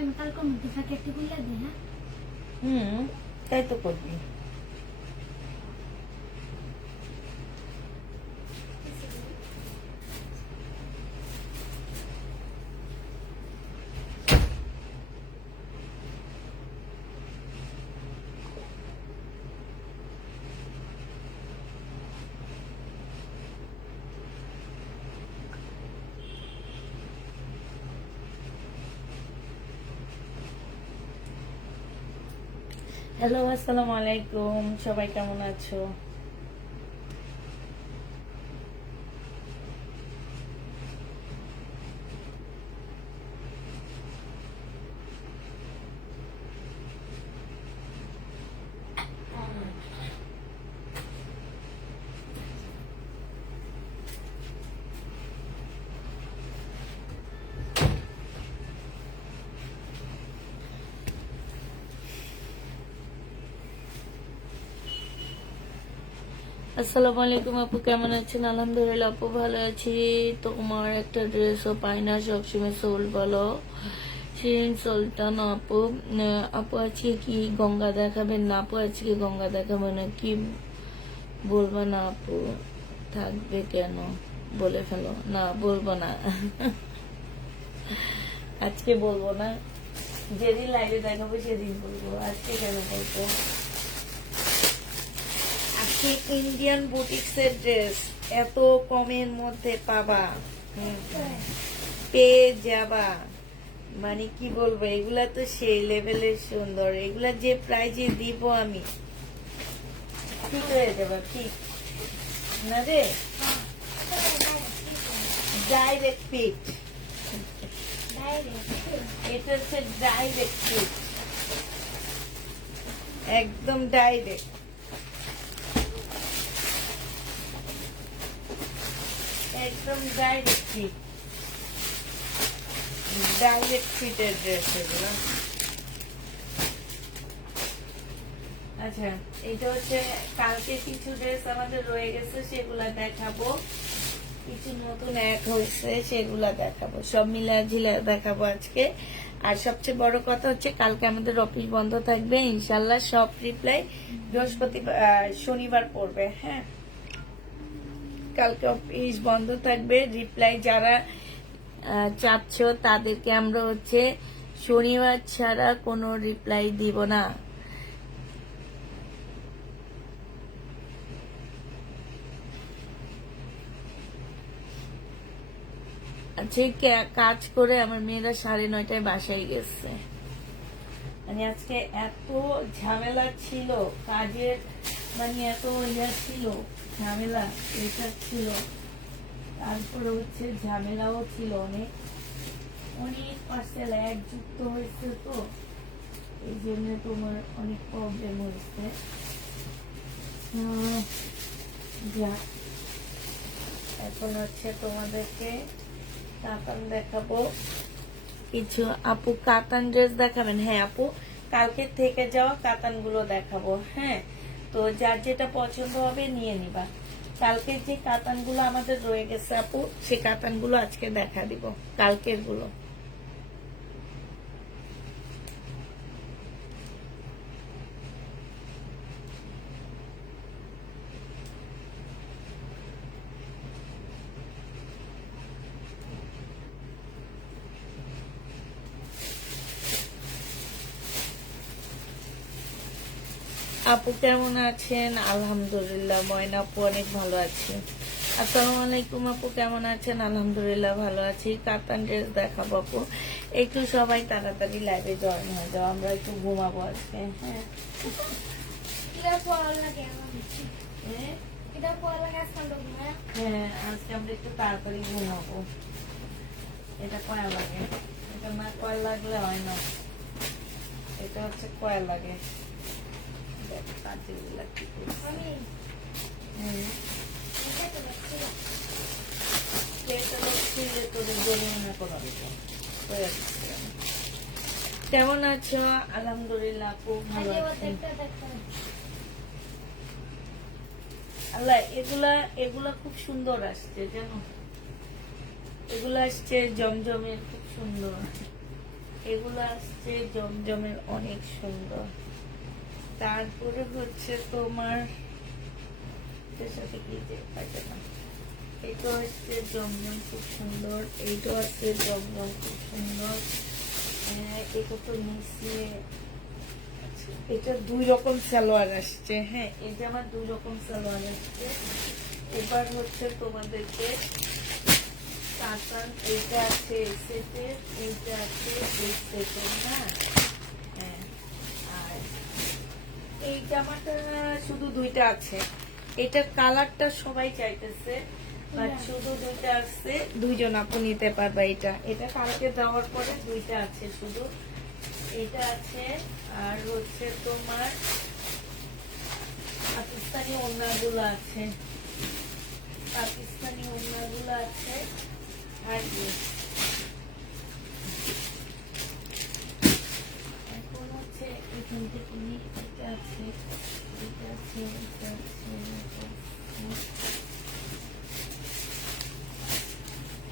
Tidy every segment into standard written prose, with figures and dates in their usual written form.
আমি কালকের মধ্যে ফাঁকে একটু খুলে দিই। হ্যাঁ, তাই তো করবি। হ্যালো, আসসালামু আলাইকুম, সবাই কেমন আছো? আসসালামু আলাইকুম আপু, কেমন আছেন? আলহামদুলিল্লাহ আপু ভালো আছি। তোমার একটা ড্রেসও পাই না, সবসময় সোল বলো। শিরিন সুলতান আপু। আপু আজকে কি গঙ্গা দেখাবেন? না আপু আজকে গঙ্গা দেখাবো না। কি বলবো না আপু? থাকবে কেন? বলে ফেলো। না বলবো না। আজকে বলবো না, যেদিন লাইভে দেখাবো সেদিন বলবো, আজকে কেন বলবো? আজকে ইন্ডিয়ান বুটিক্সের ড্রেস এত কমের মধ্যে পাবা, পেয়ে যাবা। মানে কি বলবো, এগুলা তো সেই লেভেলের সুন্দর। এগুলা যে প্রাইজে দিব আমি, ঠিক হয়ে যাবে। ঠিক না রে? ডাইরেক্ট ফিট, এটা হচ্ছে ডাইরেক্ট ফিট, একদম ডাইরেক্ট, একদম ডাইরেক্ট ফিট, ডাইরেক্ট ফিটের ড্রেস এগুলো। আচ্ছা, এটা হচ্ছে কালকে কিছু ড্রেস আমাদের রয়ে গেছে, সেগুলা দেখাবো। কিছু নতুন এক হয়েছে, সেগুলা দেখাবো। সব মিলাঝিলা দেখাবো আজকে। আর সবচেয়ে বড় কথা হচ্ছে কালকে আমাদের অফিস বন্ধ থাকবে ইনশাল্লাহ। সব রিপ্লাই বৃহস্পতিবার শনিবার পড়বে। হ্যাঁ, কালকে অফিস বন্ধ থাকবে। রিপ্লাই যারা চাচ্ছ তাদেরকে আমরা হচ্ছে শনিবার ছাড়া কোনো রিপ্লাই দিব না। আজকে কাজ করে আমার মেয়েরা 9:30টায় বাসায় গেছে। মানে আজকে এত ঝামেলা ছিল কাজের, মানে এত ছিল ঝামেলা, এটা ছিল। তারপরে হচ্ছে ঝামেলাও ছিল অনেক, অনেক পার্সেল একযুক্ত হয়েছে, তো এই জন্য তোমার অনেক প্রবলেম হয়েছে। এখন হচ্ছে তোমাদেরকে কাতান দেখাবো কিছু। আপু কাতান ড্রেস দেখাবেন? হ্যাঁ আপু, কালকে থেকে যাওয়া কাতান গুলো দেখাবো। হ্যাঁ, তো যার যেটা পছন্দ হবে নিয়ে নিবা। কালকে যে কাতান গুলো আমাদের রয়ে গেছে আপু, সে কাতান গুলো আজকে দেখা দিব, কালকের গুলো। আপু কেমন আছেন? আলহামদুলিল্লাহ। ময়না আপু অনেক ভালো আছি। আসসালামু আলাইকুম আপু, কেমন আছেন? আলহামদুলিল্লাহ ভালো আছি। কাতান ড্রেস দেখাবো আপু, একটু সবাই তাড়াতাড়ি লাইভে জয়েন হয়ে যাও, আমরা একটু ঘুমাবো আজকে। হ্যাঁ, হ্যাঁ আজকে আমরা একটু তাড়াতাড়ি ঘুমাবো। এটা কয়া লাগে? এটা না কয়া লাগলে হয় না, এটা হচ্ছে কয়া লাগে। কেমন আছো? আলহামদুলিল্লাহ খুব ভালো আছি। আল্লাহ, এগুলা এগুলা খুব সুন্দর আসছে জানো, এগুলা আসছে জমজমের, খুব সুন্দর। এগুলো আসছে জমজমের, অনেক সুন্দর। তারপরে হচ্ছে তোমার এটার সাথে কি যে পাইছে না, এটা হচ্ছে জমজম, খুব সুন্দর। এইটা আছে জমজম, খুব সুন্দর। এটা তো নিচে এটা 2 রকম সালোয়ার আসছে। হ্যাঁ, এটা আমার 2 রকম সালোয়ার আসছে। এবার হচ্ছে তোমাদেরকে কাতান, এইটা আছে এই সেটের, এইটা আছে এই সেটের না। হ্যাঁ, আর এই জামাটা শুধু 2টা আছে। এটার কালারটা সবাই চাইতেছে, বাট শুধু 2টা আছে। 2জন আপু নিতে পারবা। এটা এটা কালকে দেওয়ার পরে 2টা আছে শুধু। এটা আছে, আর হচ্ছে তোমার পাকিস্তানি ওড়নাগুলো আছে, পাকিস্তানি ওড়নাগুলো আছে। আর কি এখন হচ্ছে এখান থেকে এটা আছে, এটা আছে, এটা আছে, এটা আছে।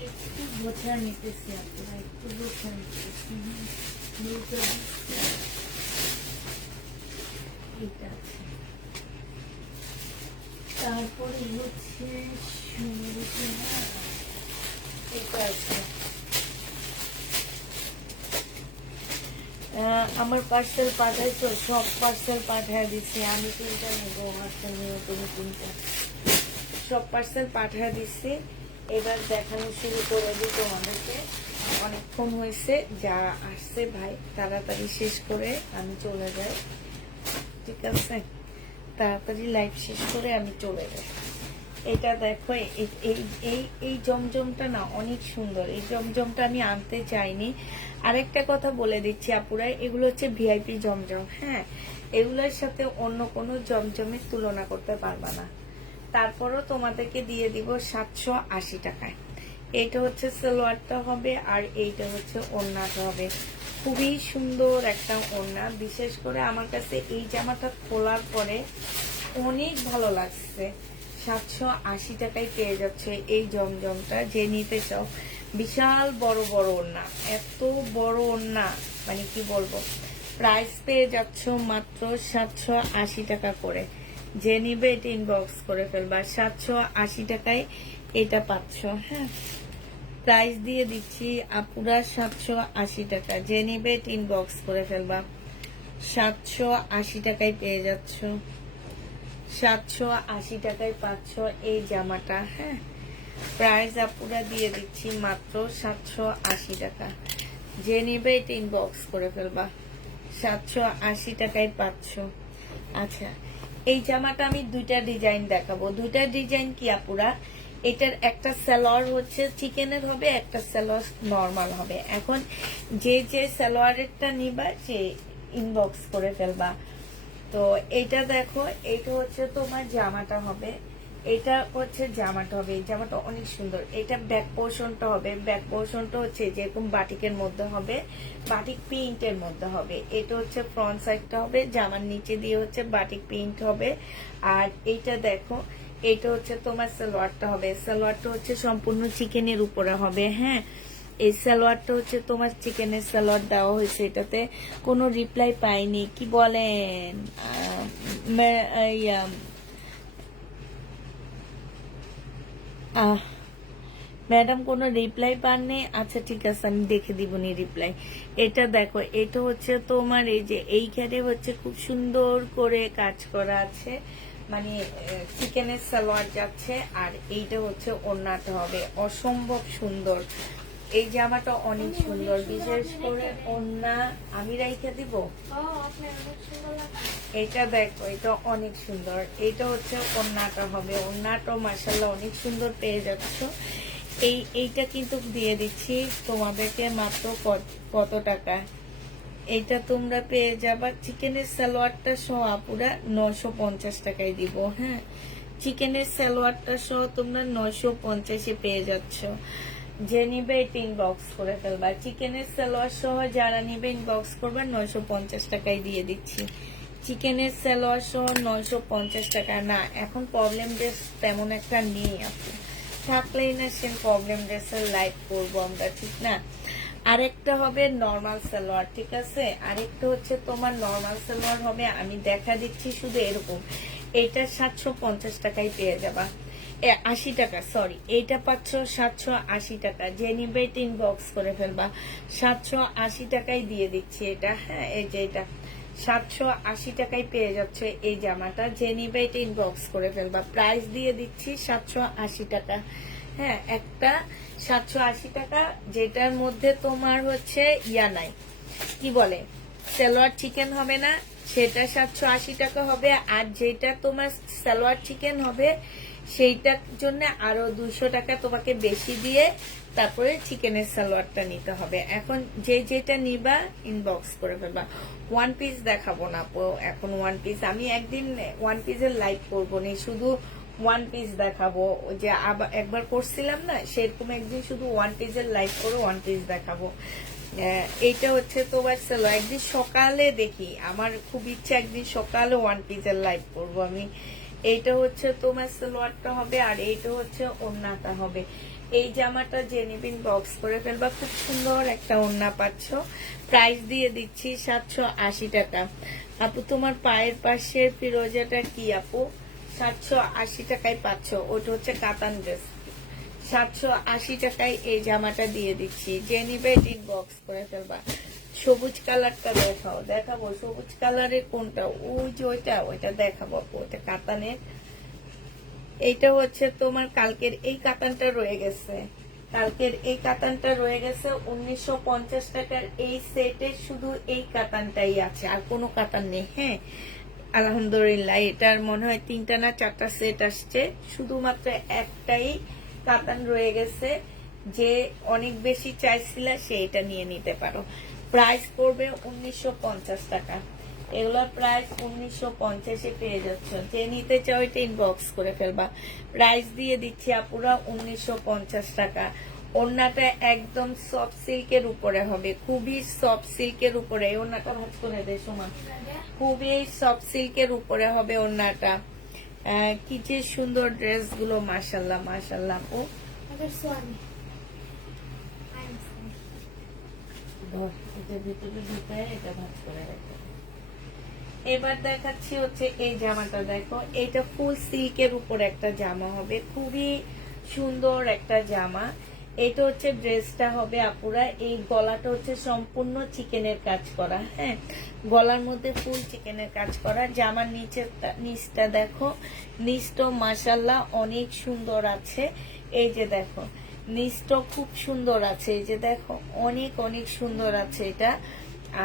একটু বোঝা নিতেছি আপনারা, একটু বোঝা নিতেছি। এটা আছে। তারপরে হচ্ছে এটা আছে। আমার পার্সেল পাঠাইছো, সব পার্সেল পাঠায় দিচ্ছি। আমি 3টা নেবো, পার্সেল নিয়ে তুমি 3টা, সব পার্সেল পাঠায় দিচ্ছি। এবার দেখানো শুরু করে দিই তোমাদেরকে। অনেকক্ষণ হয়েছে, যারা আসছে ভাই তাড়াতাড়ি শেষ করে আমি চলে যাই, ঠিক আছে? তাড়াতাড়ি লাইভ শেষ করে আমি চলে যাই। এটা দেখো, এই জমজমটা না অনেক সুন্দর। এই জমজমটা আমি আনতে চাইনি। আরেকটা কথা বলে দিচ্ছি আপুরা, এগুলো হচ্ছে ভিআইপি জমজম। হ্যাঁ, এগুলোর সাথে অন্য কোনো জমজমের তুলনা করতে পারবা না। তারপরও তোমাদেরকে দিয়ে দিব 780 টাকায়। এইটা হচ্ছে সালোয়ারটা হবে, আর এইটা হচ্ছে ওড়নাটা হবে। খুবই সুন্দর একটা ওড়না। বিশেষ করে আমার কাছে এই জামাটা খোলার পরে অনেক ভালো লাগছে। 780 টাকায় পেয়ে যাচ্ছে এই জমজমটা। যে নিতে চাও, বিশাল বড় বড় ওড়না, এত বড় ওড়না মানে কি বলবো। প্রাইস পেয়ে যাচ্ছ মাত্র 780 টাকা করে। যে নিবে এটা ইনবক্স করে ফেলবা। 780 টাকায় এটা পাচ্ছ। হ্যাঁ, প্রাইস দিয়ে দিচ্ছি আপুরা 780 টাকা। যে নিবে এটা ইনবক্স করে ফেলবা। 780 টাকায় পেয়ে যাচ্ছ, 780 টাকায় পাচ্ছ এই জামাটা। হ্যাঁ, প্রাইস আপুরা দিয়ে দিচ্ছি মাত্র 780 টাকা। যে নিবে এটা ইনবক্স করে ফেলবা। 780 টাকায় পাচ্ছ। আচ্ছা, এই জামাটা আমি 2টা ডিজাইন দেখাবো। 2টা ডিজাইন কি আপুরা, এটার একটা সালোয়ার হচ্ছে চিকেনের হবে, একটা সালোয়ার নরমাল হবে। এখন যে সালোয়ারেরটা নিবা সে ইনবক্স করে ফেলবা। তো এইটা দেখো, এইটা হচ্ছে তোমার জামাটা হবে, এটা হচ্ছে জামাটা হবে। এই জামাটা অনেক সুন্দর। এটা ব্যাক পোর্শনটা হবে, ব্যাক পোর্শনটা হচ্ছে যেরকম বাটিকের মধ্যে হবে, বাটিক প্রিন্টের মধ্যে হবে। এটা হচ্ছে ফ্রন্ট সাইডটা হবে, জামার নিচে দিয়ে হচ্ছে বাটিক প্রিন্ট হবে। আর এইটা দেখো, এটা হচ্ছে তোমার সালোয়ারটা হবে। সালোয়ারটা হচ্ছে সম্পূর্ণ চিকেনের উপরে হবে। হ্যাঁ, এই সালোয়ারটা হচ্ছে তোমার চিকেনের সালোয়ার দেওয়া হয়েছে। এটাতে কোনো রিপ্লাই পাইনি, কি বলেন ম্যাডাম? কোনো রিপ্লাই পাননি? আচ্ছা ঠিক আছে, আমি দেখে দিবনি রিপ্লাই। এটা দেখো, এটা হচ্ছে তোমার এই যে এইখানে হচ্ছে খুব সুন্দর করে কাজ করা আছে, মানে চিকেনের সালোয়ার যাচ্ছে। আর এইটা হচ্ছে ওড়নাটা হবে, অসম্ভব সুন্দর। এই জামাটা অনেক সুন্দর, বিশেষ করে ওড়না আমি রাইখা দিব। এটা দেখো, এটা অনেক সুন্দর। এটা হচ্ছে ওড়নাটা হবে, ওড়নাটা মাশাআল্লাহ অনেক সুন্দর পেয়ে যাচ্ছ। এইটা কিন্তু দিয়ে দিচ্ছি তোমাদেরকে মাত্র কত টাকা। এইটা তোমরা পেয়ে যাবা চিকেনের সালোয়ারটা সহ পুরা 950 টাকায় দিব। হ্যাঁ, চিকেনের সালোয়ারটা সহ তোমরা 950-এ পেয়ে যাচ্ছ। যে নিবে এটা ইনবক্স করে ফেলবা। চিকেনের সালোয়ার সহ যারা নিবে ইনবক্স করবা, 950 টাকায় দিয়ে দিচ্ছি। চিকেনের সালোয়ার সহ 950 টাকা। না, এখন প্রবলেম ড্রেস তেমন একটা নেই আপু, থাকলেই না সে প্রবলেম ড্রেসের লাইভ করবো আমরা, ঠিক না? আরেকটা হবে নর্মাল সালোয়ার, ঠিক আছে? আরেকটা হচ্ছে তোমার নর্মাল সালোয়ার হবে, আমি দেখা দিচ্ছি শুধু এরকম। এটা 750 টাকায় পেয়ে যাবা, 80 টাকা, সরি, এইটা পাচ্ছ 780 টাকা। যে নিবে ইনবক্স করে ফেলবা, 780 টাকায় দিয়ে দিচ্ছি এটা। হ্যাঁ, এই যে এটা 780 টাকায় পেয়ে যাচ্ছে এই জামাটা। যে নিবে ইনবক্স করে ফেলবা, প্রাইস দিয়ে দিচ্ছি 780 টাকা। হ্যাঁ, একটা 780 টাকা, যেটার মধ্যে তোমার হচ্ছে ইয়া নাই, কি বলে, সালোয়ার চিকেন হবে না, সেটা 780 টাকা হবে। আর যেটা তোমার সালোয়ার চিকেন হবে সেইটার জন্য আরো 200 টাকা তোমাকে বেশি দিয়ে তারপরে চিকেনের সালোয়ারটা নিতে হবে। এখন যে যেটা নিবা ইনবক্স করে ফেলবা। ওয়ান পিস দেখাবো না এখন, ওয়ান পিস আমি একদিন ওয়ান পিসের লাইভ করবো নি, শুধু ওয়ান পিস দেখাবো। যে আবার একবার করছিলাম না, সেরকম একদিন শুধু ওয়ান পিসের লাইভ করে ওয়ান পিস দেখাবো। এইটা হচ্ছে তোমার সালোয়ার, একদিন সকালে দেখি, আমার খুব ইচ্ছা একদিন সকালে ওয়ান পিসের লাইভ করবো আমি। এইটা হচ্ছে তোমার সালোয়ারটা হবে, আর এইটা হচ্ছে ওড়নাটা হবে। এই জামাটা যে নিবিন বক্স করে ফেলবা, খুব সুন্দর একটা ওড়না পাচ্ছ। প্রাইস দিয়ে দিচ্ছি 780 টাকা। আপু তোমার পায়ের পাশের ফিরোজাটা কি আপু? 780 টাকায় পাচ্ছ, ওটা হচ্ছে কাতান ড্রেস। 780 টাকায় এই জামাটা দিয়ে দিচ্ছি, যে নিবে ইনবক্স করে ফেলবা। সবুজ কালারটা দেখাও, দেখাবো সবুজ কালারের কোনটা, ওই যে ওইটা দেখাবো, ওটা কাতানের। এইটা হচ্ছে তোমার কালকের এই কাতানটা রয়ে গেছে, কালকের এই কাতানটা রয়ে গেছে 1950 টাকার। এই সেটে শুধু এই কাতানটাই আছে, আর কোনো কাতান নেই। হ্যাঁ, আলহামদুলিল্লাহ, এটার মনে হয় 3টা না 4টা সেট আসছে, শুধুমাত্র একটাই কাতান রয়ে গেছে। যে অনেক বেশি চাইছিল সে এটা নিয়ে নিতে পারো। প্রাইস পড়বে 1950 টাকা। এগুলোর প্রাইস 1950-এ পেয়ে যাচ্ছ, যে নিতে চাও এটা ইনবক্স করে ফেলবা। প্রাইস দিয়ে দিচ্ছি আপুরা 1950 টাকা। ওড়নাটা একদম সফট সিল্কের উপরে হবে, খুবই সফট সিল্কের উপরে। এই ওড়নাটা ভাজ করে দে সোমা, খুবই সফট সিল্কের উপরে হবে ওড়নাটা। কি যে সুন্দর ড্রেস গুলো, মাশাল্লাহ মাশাল্লাহ। ও ভিতরে ঢুকায় এটা ভাজ করে রাখো। এবার দেখাচ্ছি হচ্ছে এই জামাটা, দেখো এইটা ফুল সিল্কের উপর একটা জামা হবে, খুবই সুন্দর একটা জামা। এটা হচ্ছে ড্রেসটা হবে আপুরা। এই গলাটা হচ্ছে সম্পূর্ণ চিকেনের কাজ করা। হ্যাঁ, গলার মধ্যে ফুল চিকেনের কাজ করা। জামার নিচটা দেখো, নিচটা মাশাল্লাহ অনেক সুন্দর আছে। এই যে দেখো নিচটা খুব সুন্দর আছে, এই যে দেখো অনেক অনেক সুন্দর আছে এটা।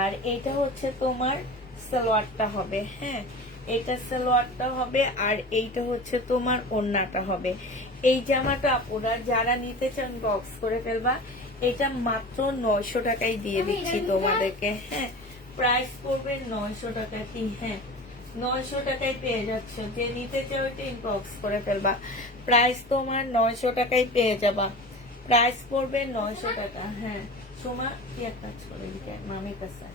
আর এটা হচ্ছে তোমার সালোয়ারটা হবে। হ্যাঁ, এটা সালোয়ারটা হবে, আর এইটা হচ্ছে তোমার ওড়নাটা হবে। এই জামাটা আপুরা যারা নিতে চান বক্স করে ফেলবা। এটা মাত্র 900 টাকায় দিয়ে দিচ্ছি তোমাদেরকে। হ্যাঁ, প্রাইস পড়বে 900 টাকা কি? হ্যাঁ, 900 টাকায় পেয়ে যাচ্ছ, যে নিতে চাও এটা ইনবক্স করে ফেলবা। প্রাইস তোমার 900 টাকায় পেয়ে যাবা। প্রাইস পড়বে 900 টাকা। হ্যাঁ, সোমা কি এক কাজ করে দিকে মামির কাছে।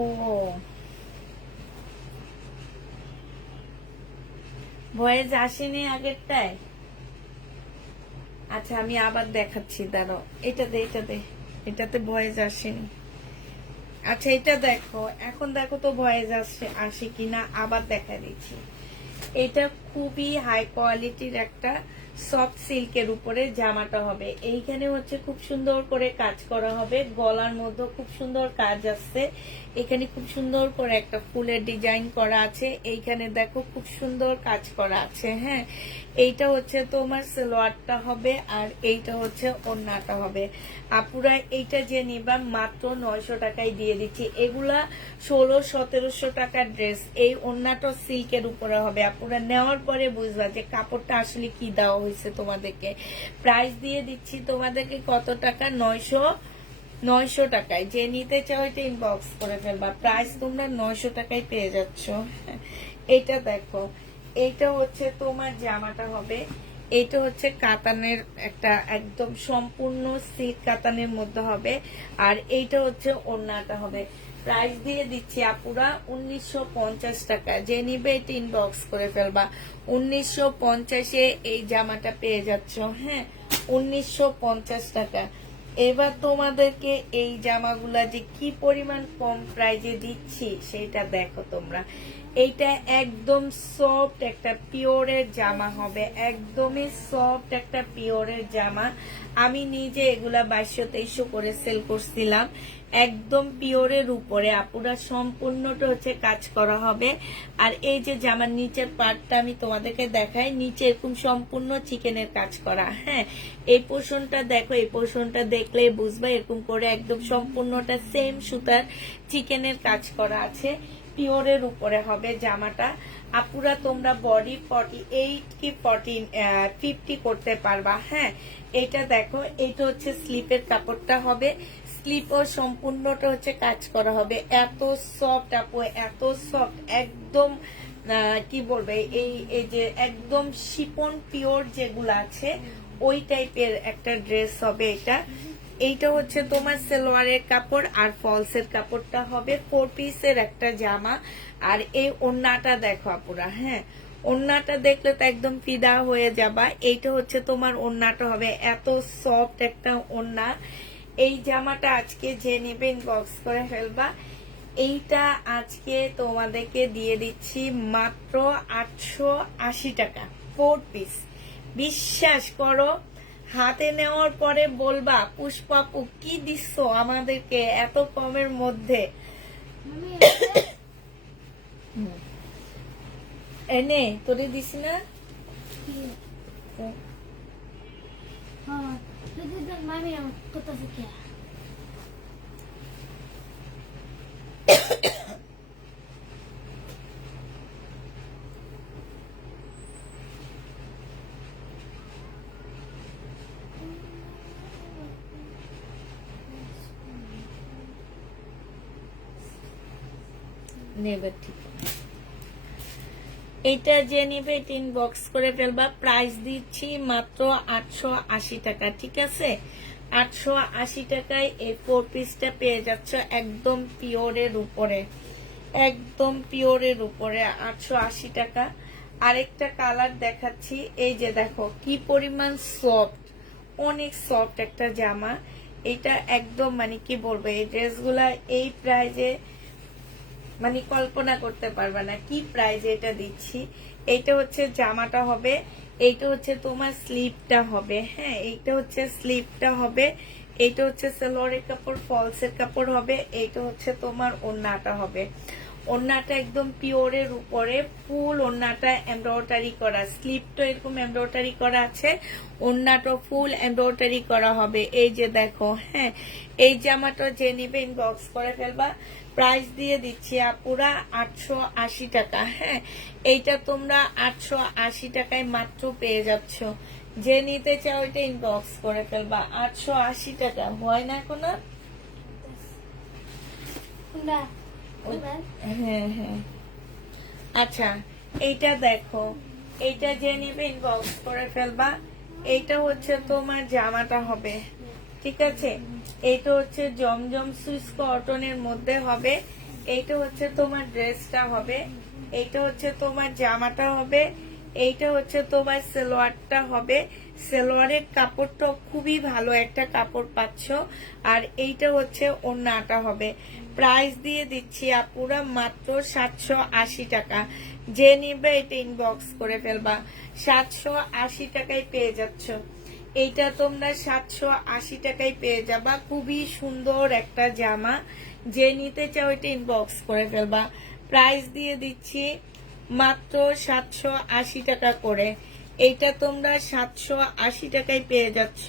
ও ভয়েস আসেনি আগেরটায়। আচ্ছা আমি আবার দেখাচ্ছি, দাঁড়াও। এটাতে ভয়েস আসেনি। আচ্ছা এটা দেখো, এখন দেখো তো ভয়েস আসে কিনা, আবার দেখা দিচ্ছি। এটা খুবই হাই কোয়ালিটির একটা সফট সিল্কের উপরে জামাটা হবে। এইখানে হচ্ছে খুব সুন্দর করে কাজ করা হবে, গলার মধ্যে খুব সুন্দর কাজ আসছে, এখানে খুব সুন্দর করে একটা ফুলের ডিজাইন করা আছে, এইখানে দেখো খুব সুন্দর কাজ করা আছে। হ্যাঁ, এইটা হচ্ছে তোমার সালোয়ারটা হবে, আর এইটা হচ্ছে ওড়নাটা হবে। আপুরা এইটা যে নিবা মাত্র 900 টাকায় দিয়ে দিচ্ছি। এগুলা 1600-1700 টাকার ড্রেস, এই ওড়নাটা সিল্কের উপরে হবে। আপুরা নেওয়ার পরে বুঝবা যে কাপড়টা আসলে কি দেওয়া হয়েছে তোমাদেরকে। প্রাইস দিয়ে দিচ্ছি তোমাদেরকে কত টাকা, 900 টাকায়। যে নিতে চাও এটা ইনবক্স করে ফেলবা, প্রাইস তোমরা 900 টাকায় পেয়ে যাচ্ছ। এটা দেখো, এইটা হচ্ছে তোমার জামাটা হবে, এটা হচ্ছে কাতানের একটা একদম সম্পূর্ণ সিল্ক কাতানের মধ্যে হবে, আর এইটা হচ্ছে ওড়নাটা হবে। প্রাইস দিয়ে দিচ্ছি আপুরা 1950 টাকা। যে নিবে এটা ইনবক্স করে ফেলবা, 1950-এ এই জামাটা পেয়ে যাচ্ছ। হ্যাঁ, 1950 টাকা। এবার তোমাদেরকে এই জামাগুলা যে কি পরিমাণ কম প্রাইজে দিচ্ছি সেটা দেখো তোমরা। এইটা একদম সফট একটা পিওরের জামা হবে, একদমই সফট একটা পিওরের জামা। আমি নিজে এগুলা 2200-2300 করে সেল করছিলাম, একদম পিওরের উপরে। আপুরা সম্পূর্ণটা হচ্ছে কাজ করা হবে। আর এই যে জামার নিচের পার্টটা আমি তোমাদেরকে দেখাই, নিচে এরকম সম্পূর্ণ চিকেনের কাজ করা। হ্যাঁ, এই পোর্শনটা দেখো, এই পোর্শনটা দেখলে বুঝবা এরকম করে একদম সম্পূর্ণটা সেম সুতার চিকেনের কাজ করা আছে, পিওরের উপরে হবে জামাটা। আপুরা তোমরা বডি 48 কি 50 করতে পারবা। হ্যাঁ, এটা দেখো, এটা হচ্ছে স্লিপের কাপড়টা হবে, স্লিপও সম্পূর্ণটা হচ্ছে কাজ করা হবে। এত সফট আপু, এত সফট, একদম কি বলবে, এই যে একদম শিপন পিওর যেগুলো আছে ওই টাইপের একটা ড্রেস হবে এটা। এইটা হচ্ছে তোমার সালোয়ারের কাপড়, আর ফলসের কাপড়টা হবে 4 পিসের একটা জামা। আর এই ওড়নাটা দেখো আপুরা, হ্যাঁ ওড়নাটা দেখলে তো একদম ফিদা হয়ে যাবা। এইটা হচ্ছে তোমার ওড়নাটা হবে, এত সফট একটা ওড়না। এই জামাটা আজকে যে নেবে ইনবক্স করে ফেলবা। এইটা আজকে তোমাদেরকে দিয়ে দিচ্ছি মাত্র 880 টাকা 4 পিস। বিশ্বাস করো, হাতে নেওয়ার পরে বলবা পুষ্পাপু কি দিচ্ছ আমাদেরকে এত কমের মধ্যে। মামি এনে তোরে দিছি না। হ্যাঁ যদি মামি কত থেকে নেবে, ঠিক এটা যে নেবে এটা ইনবক্স করে ফেলবা। প্রাইস দিচ্ছি মাত্র 880 টাকা, ঠিক আছে? 880 টাকায় এই 4 পিসটা পেয়ে যাচ্ছ একদম পিওরের উপরে, একদম পিওরের উপরে 880 টাকা। আরেকটা কালার দেখাচ্ছি, এই যে দেখো কি পরিমাণ সফট, অনেক সফট একটা জামা। এটা একদম মানে কি বলবো, এই ড্রেসগুলা এই প্রাইজে মানে কল্পনা করতে পারবে না কি প্রাইজে এটা দিচ্ছি। এইটা হচ্ছে জামাটা হবে, এইটা হচ্ছে তোমার স্লিপটা হবে। হ্যাঁ, এইটা হচ্ছে স্লিপটা হবে, এইটা হচ্ছে সালোয়ারের কাপড়, ফলসের কাপড় হবে, এইটা হচ্ছে তোমার ওড়নাটা হবে। ওড়নাটা একদম পিওরের উপরে, ফুল ওড়নাটা এমব্রয়ডারি করা, স্লিপটা এরকম এমব্রয়ডারি করা আছে, ওড়নাটা ফুল এমব্রয়ডারি করা হবে। এই যে দেখো, হ্যাঁ এই জামাটা যে নিবে ইনবক্স করে ফেলবা। প্রাইস দিয়ে দিচ্ছি আপুরা 880 টাকা। হ্যাঁ, এইটা তোমরা 880 টাকায় মাত্র পেয়ে যাচ্ছ। যে নিতে চাও এটা ইনবক্স করে ফেলবা। 880 টাকা হয় না কোনো। হ্যাঁ হ্যাঁ, আচ্ছা এইটা দেখো, এইটা যে নিবে ইনবক্স করে ফেলবা। এইটা হচ্ছে তোমার জামাটা হবে, ঠিক আছে? এইটা হচ্ছে জমজম সুইস কটনের মধ্যে হবে, এইটা হচ্ছে তোমার ড্রেসটা হবে, এইটা হচ্ছে তোমার জামাটা হবে, এইটা হচ্ছে তোমার সালোয়ারটা হবে। সালোয়ারের কাপড়টা খুবই ভালো একটা কাপড় পাচ্ছ। আর এইটা হচ্ছে ওড়নাটা হবে। প্রাইস দিয়ে দিচ্ছি আপুরা মাত্র 780 টাকা। যে নিবে এটা ইনবক্স করে ফেলবা, 780 টাকায় পেয়ে যাচ্ছ। এইটা তোমরা 780 টাকায় পেয়ে যাবা। খুবই সুন্দর একটা জামা, যে নিতে চাও এটা ইনবক্স করে ফেলবা। প্রাইস দিয়ে দিচ্ছি মাত্র 780 টাকা করে। এইটা তোমরা 780 টাকায় পেয়ে যাচ্ছ।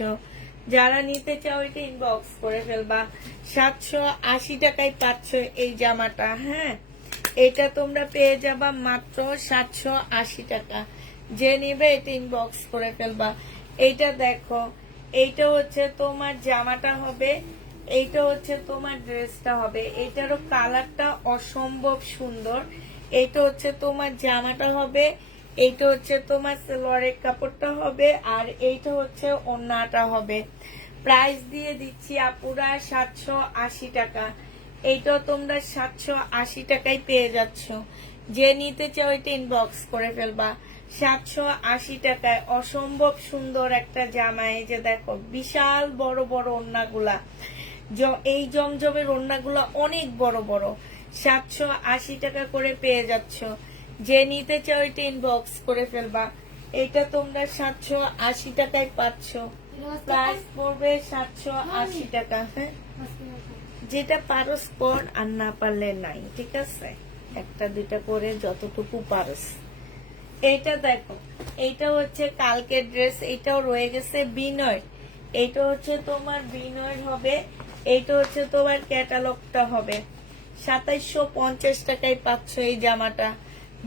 যারা নিতে চাও এটা ইনবক্স করে ফেলবা। 780 টাকায় পাচ্ছ এই জামাটা। হ্যাঁ, এটা তোমরা পেয়ে যাবা মাত্র 780 টাকা। যে নিবে এটা ইনবক্স করে ফেলবা। এইটা দেখো, এইটা হচ্ছে তোমার জামাটা হবে, এইটা হচ্ছে তোমার ড্রেসটা হবে। এইটারও কালারটা অসম্ভব সুন্দর। এইটা হচ্ছে তোমার জামাটা হবে, এইটা হচ্ছে তোমার সালোয়ারের কাপড়টা হবে, আর এইটা হচ্ছে ওড়নাটা হবে। প্রাইস দিয়ে দিচ্ছি আপুরা 780 টাকা। এইটা তোমরা 780 টাকায় পেয়ে যাচ্ছ। যে নিতে চাও এটা ইনবক্স করে ফেলবা। 780 টাকায় অসম্ভব সুন্দর একটা জামা। এই যে দেখো, বিশাল বড় বড় ওড়নাগুলা, এই জমজমের ওড়নাগুলা অনেক বড় বড়। 780 টাকা করে পেয়ে যাচ্ছ। যে নিতে চাও এটা ইনবক্স করে ফেলবা। এটা তোমরা 780 টাকায় পাচ্ছ। প্রাইস পড়বে 780 টাকা। হ্যাঁ, যেটা পারস পর, আর না পারলে নাই, ঠিক আছে? একটা দুইটা করে যতটুকু পারস। এইটা দেখো, এইটা হচ্ছে কালকের ড্রেস, এইটাও রয়ে গেছে বিনয়। এইটা হচ্ছে তোমার বিনয় হবে, এইটা হচ্ছে তোমার ক্যাটালগটা হবে। 2750 টাকায় পাচ্ছ এই জামাটা।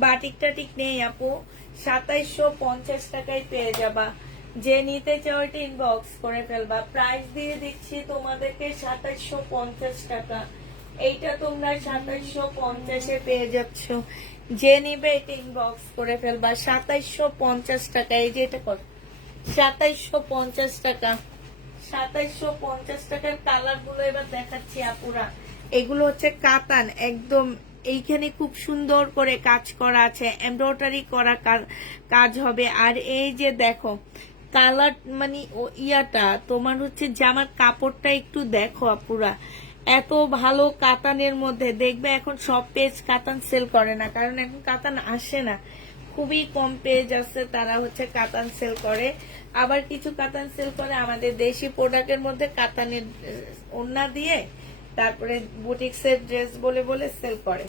বাটিক টাটিক নেই আপু, 2750 টাকায় পেয়ে যাবা। যে নিতে চাও এটা ইনবক্স করে ফেলবা। প্রাইস দিয়ে দিচ্ছি তোমাদেরকে 2750 টাকা। এইটা তোমরা 2750-এ পেয়ে যাচ্ছ। যে নিবে এটা ইনবক্স করে ফেলবা। 2750 টাকা। এই যে এটা কত, 2750 টাকা। 2750 টাকার কালার গুলো এবার দেখাচ্ছি আপুরা। এগুলো হচ্ছে কাতান একদম। এইখানে খুব সুন্দর করে কাজ করা আছে, এমব্রয়ডারি করা কাজ হবে। আর এই যে দেখো কালার, মানে ইয়াটা তোমার হচ্ছে জামার কাপড়টা একটু দেখো আপুরা, এত ভালো কাতানের মধ্যে। দেখবে এখন সব পেজ কাতান সেল করে না, কারণ এখন কাতান আসে না, খুবই কম পেজ আছে তারা হচ্ছে কাতান সেল করে। আবার কিছু কাতান সেল করে আমাদের দেশি প্রোডাক্টের মধ্যে কাতানের ওড়না দিয়ে, তারপরে বুটিক্সের ড্রেস বলে বলে সেল করে।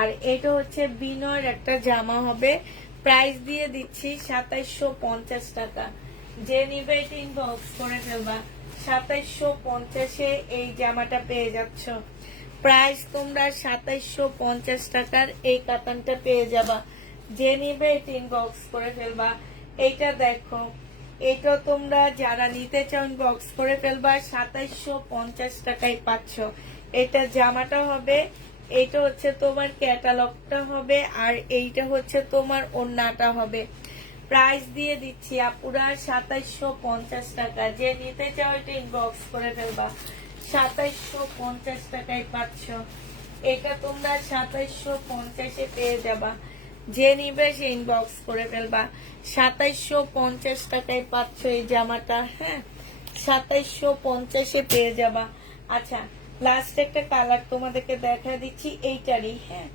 আর এটা হচ্ছে বিনয়ের একটা জামা হবে। প্রাইস দিয়ে দিচ্ছি 2750 টাকা। যে নিবে এটা ইনবক্স করে ফেলবা। 2750-এ এই জামাটা পেয়ে যাচ্ছ। প্রাইস তোমরা 2750 টাকার এই কাতানটা পেয়ে যাবা। যে নিবে এটা ইনবক্স করে ফেলবা। এইটা দেখো, এটা তোমরা যারা নিতে চাও ইনবক্স করে ফেলবা। 2750 টাকায় পাচ্ছ। এটা জামাটা হবে, এইটা হচ্ছে তোমার ক্যাটালগটা হবে, আর এইটা হচ্ছে তোমার ওড়নাটা হবে। প্রাইস দিয়ে দিচ্ছি আপুরা 2750 টাকা। যে নিতে চাও এটা ইনবক্স করে ফেলবা। 2750 টাকায় পাচ্ছ। এটা তোমরা 2750-এ পেয়ে যাবা। যে নিবে সে ইনবক্স করে ফেলবা। 2750 টাকায় পাচ্ছ এই জামাটা। হ্যাঁ, 2750-এ পেয়ে যাবা। আচ্ছা, লাস্ট একটা কালার তোমাদেরকে দেখা দিচ্ছি এইটারই। হ্যাঁ,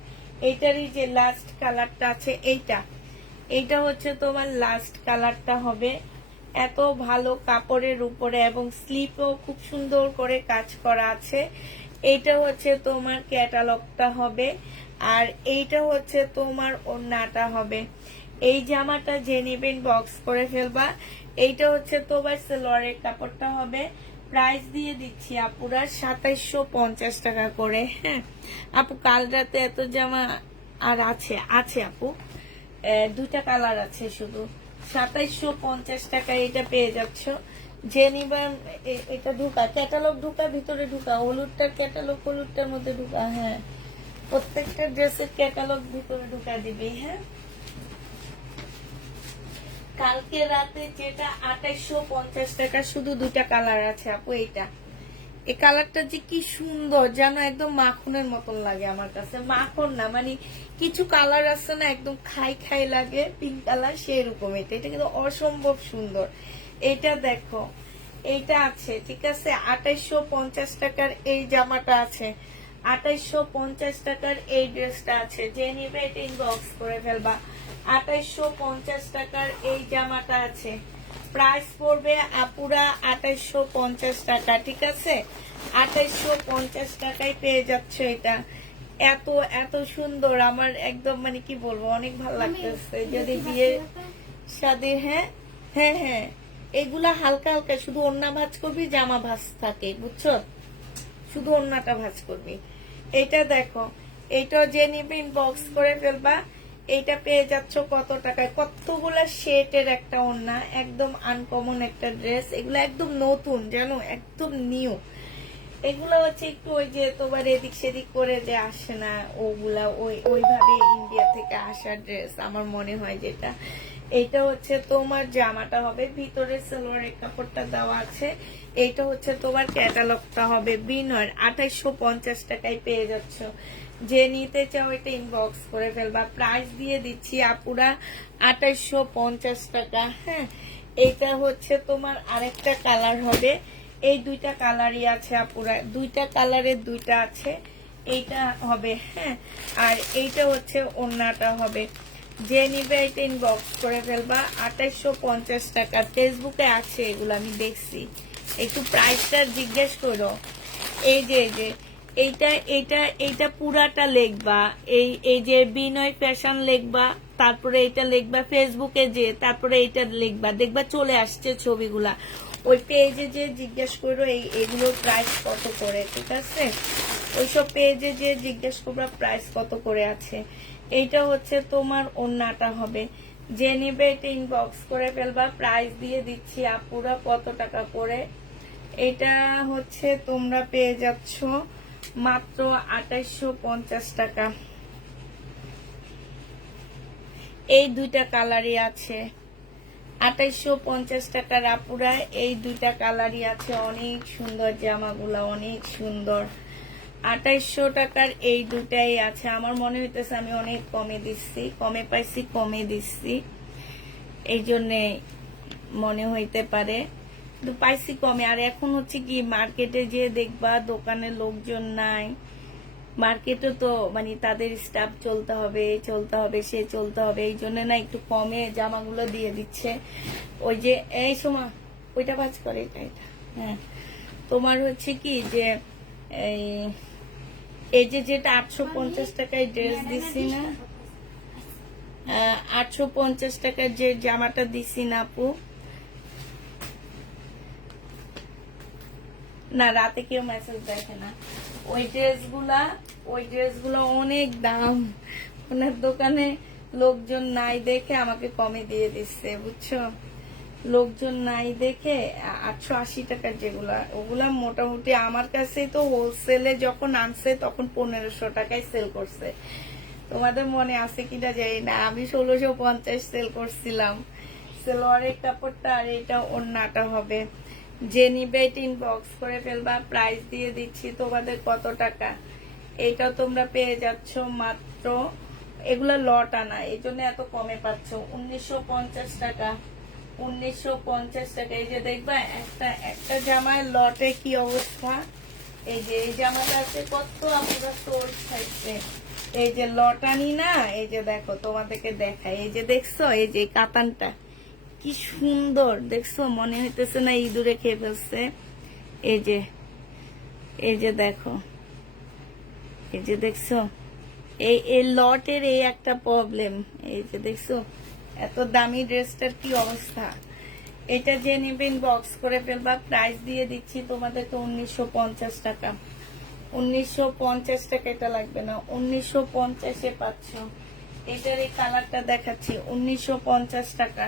এইটারই যে লাস্ট কালারটা আছে এইটা হচ্ছে তোমার লাস্ট কালারটা হবে। এত ভালো কাপড়ের উপরে এবং স্লিপও খুব সুন্দর করে কাজ করা আছে। এইটা হচ্ছে তোমার ক্যাটালগটা হবে, আর এইটা হচ্ছে তোমার ওড়নাটা হবে। এই জামাটা যে নেবেন বক্স করে ফেলবা। এইটা হচ্ছে তোমার সালোয়ারের কাপড়টা হবে। প্রাইস দিয়ে দিচ্ছি আপুরা 2750 টাকা করে। হ্যাঁ আপু, কাল রাতে এত জামা আর আছে আপু, দুইটা কালার আছে শুধু। 2750 টাকায় এটা পেয়ে যাচ্ছ। যে নিবেন এটা ঢুকা, ক্যাটালগ ঢুকা, ভিতরে ঢুকা, হলুদটার ক্যাটালগ হলুদটার মধ্যে ঢুকা। হ্যাঁ, প্রত্যেকটা ড্রেসের ক্যাটালগ ভিতরে ঢুকা দিবি। হ্যাঁ, কালকে রাতে যেটা 2850 টাকা, শুধু দুটা কালার আছে আপু। এই কালারটা যে কি সুন্দর, যেন একদম মাখনের মতন লাগে আমার কাছে। মাখন না, মানে কিছু কালার আছে না একদম খাই খাই লাগে, পিঙ্ক কালার, সেই রকম। এটা কিন্তু অসম্ভব সুন্দর। এটা দেখো, এইটা আছে, ঠিক আছে, 2850 টাকার এই জামাটা আছে, 2850 টাকার এই ড্রেসটা আছে। যে নিবে এটা ইনবক্স করে ফেলবা। 2850 টাকার এই জামাটা আছে, প্রাইস পড়বে আপুরা 2850 টাকা, ঠিক আছে। 2850 টাকায় পেয়ে যাচ্ছে এটা। এত এত সুন্দর, আমার একদম মানে কি বলবো, অনেক ভালো লাগতেছে। যদি বিয়ে শাদী, হ্যাঁ হ্যাঁ হ্যাঁ, এগুলা হালকা হালকা, শুধু ওড়না ভাঁজ করবি, জামা ভাঁজ থাকে, বুঝছো, শুধু ওড়নাটা ভাঁজ করবি। এটা দেখো, এইটা যে নিবে ইনবক্স করে ফেলবা। এইটা পেয়ে যাচ্ছ কত টাকায়, কতগুলা শেটের একটা ওড়না, একদম আনকমন একটা ড্রেস। এগুলো একদম নতুন, জানো, একদম নিউ। এগুলো হচ্ছে একটু ওই যে তোমার এদিক সেদিক করে যে আসে না, ওগুলা ওইভাবে ইন্ডিয়া থেকে আসা ড্রেস আমার মনে হয় যেটা। এইটা হচ্ছে তোমার জামাটা হবে, ভিতরে সালোয়ারের কাপড়টা দেওয়া আছে। এইটা হচ্ছে তোমার ক্যাটালগটা হবে বিনয়ের, 2850 টাকায় পেয়ে যাচ্ছ। যে নিতে চাও এটা ইনবক্স করে ফেলবা। প্রাইস দিয়ে দিচ্ছি আপুরা 2850 টাকা। হ্যাঁ, এইটা হচ্ছে তোমার আরেকটা কালার হবে। এই দুইটা কালারই আছে আপুরা, দুইটা কালারের দুইটা আছে। এইটা হবে, হ্যাঁ, আর এইটা হচ্ছে ওড়নাটা হবে। যে নিবে এটা ইনবক্স করে ফেলবা। 2850 টাকা, ফেসবুকে আছে এগুলো, আমি দেখছি। একটু প্রাইসটা জিজ্ঞেস করো। এই যে এইটা এইটা এইটা পুরাটা লিখবা, এই যে বিনয় ফ্যাশন লিখবা, তারপরে এটা লিখবা ফেসবুকে, যে তারপরে এইটা লিখবা, দেখবা চলে আসছে ছবিগুলা। ওই পেজে যে জিজ্ঞেস করো এগুলোর প্রাইস কত করে, ঠিক আছে। ওইসব পেজে যে জিজ্ঞেস করবা প্রাইস কত করে আছে। এইটা হচ্ছে তোমার ওড়নাটা হবে। যে নিবে এটা ইনবক্স করে ফেলবা। প্রাইস দিয়ে দিচ্ছি আপুরা কত টাকা করে। এটা হচ্ছে তোমরা পেয়ে যাচ্ছ মাত্র 2850 টাকা। এই দুইটা কালারই আছে, 2850 টাকার আপুরা, এই দুইটা কালারই আছে। অনেক সুন্দর জামাগুলা, অনেক সুন্দর। 2800 টাকার এই দুটাই আছে। আমার মনে হইতেছে আমি অনেক কমে দিচ্ছি, কমে পাইছি, কমে দিচ্ছি, এই জন্যে মনে হইতে পারে, কিন্তু পাইছি কমে। আর এখন হচ্ছে কি, মার্কেটে যে দেখবা দোকানে লোকজন নাই, মার্কেটে তো মানে তাদের স্টাফ চলতে হবে, সে চলতে হবে, এই জন্য না একটু কমে জামাগুলো দিয়ে দিচ্ছে। ওই যে এই সময় ওইটা ভাজ করে, এটা হ্যাঁ, তোমার হচ্ছে কি যে এই যে যেটা 850 টাকায় ড্রেস দিছি না, 850 টাকার যে জামাটা দিছি না আপু, না রাতে কেউ মেসেজ দেখে না। ওই ড্রেসগুলা অনেক দাম, ওনার দোকানে লোকজন নাই দেখে আমাকে কমে দিয়ে দিচ্ছে, বুঝছো। লোকজন নাই দেখে 880 টাকার যেগুলা, ওগুলা মোটামুটি আমার কাছে তো হোলসেলে যখন আনছে তখন 1500 টাকায় সেল করছে। তোমাদের মনে আছে কিনা জানি না, আমি 1650 সেল করছিলাম। সালোয়ারের কাপড়টা আর এটা ওড়নাটা হবে। যে নিবে এটা ইনবক্স করে ফেলবা। প্রাইস দিয়ে দিচ্ছি তোমাদের কত টাকা। এটা তোমরা পেয়ে যাচ্ছ মাত্র, এগুলা লট আনা, এই জন্য এত কমে পাচ্ছ, 1950 টাকা। 1950 টাকা। এই যে দেখবা একটা জামায় লটে কি অবস্থা। এই যে এই জামাটা আছে কত আমরা সোর খাইছে। এই যে লট আনি না, এই যে দেখো তোমাদেরকে দেখাই, এই যে দেখছো, এই যে কাতানটা কি সুন্দর দেখছো, মনে হইতেছে না ইঁদুরে খেয়ে ফেলছে। এই যে দেখো, এই যে দেখছো, এই লটের এই একটা প্রবলেম। এই যে দেখছো এত দামি ড্রেসটার কি অবস্থা। এটা যে নেবে ইনবক্স করে ফেলবা। প্রাইস দিয়ে দিচ্ছি তোমাদেরকে 1950 টাকা। 1950 টাকা, এটা লাগবে না, 1950-এ পাচ্ছ। এটার এই কালারটা দেখাচ্ছি, 1950 টাকা।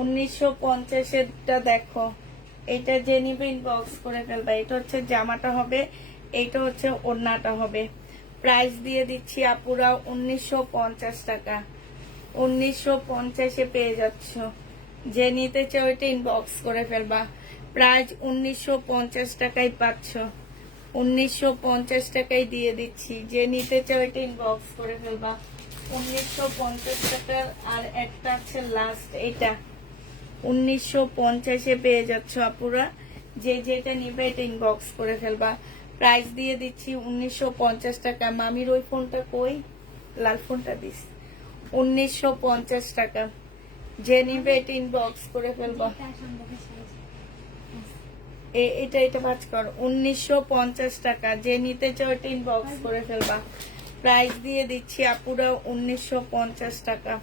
1950-এরটা দেখো। এটা যে নিবে ইনবক্স করে ফেলবা। এটা হচ্ছে জামাটা হবে, এইটা হচ্ছে ওড়নাটা হবে। প্রাইস দিয়ে দিচ্ছি আপুরা 1950 টাকা। 1950-এ পেয়ে যাচ্ছ। যে নিতে চাও এটা ইনবক্স করে ফেলবা। প্রাইস 1950 টাকায় পাচ্ছ, 1950 টাকায় দিয়ে দিচ্ছি। যে নিতে চাও এটা ইনবক্স করে ফেলবা। 1950 টাকার আর একটা আছে লাস্ট, এটা 1950-এ পেয়ে যাচ্ছ আপুরা। যে যেটা নিবে এটা ইনবক্স করে ফেলবা। প্রাইস দিয়ে দিচ্ছি 1950 টাকা। মামির ওই ফোনটা কই, লাল ফোনটা দিস। 1950 টাকা। যে নিবে এটা ইনবক্স করে ফেলবা। এটা ভাজ কর। 1950 টাকা। যে নিতে চাও এটা ইনবক্স করে ফেলবা। প্রাইস দিয়ে দিচ্ছি আপুরা 1950 টাকা।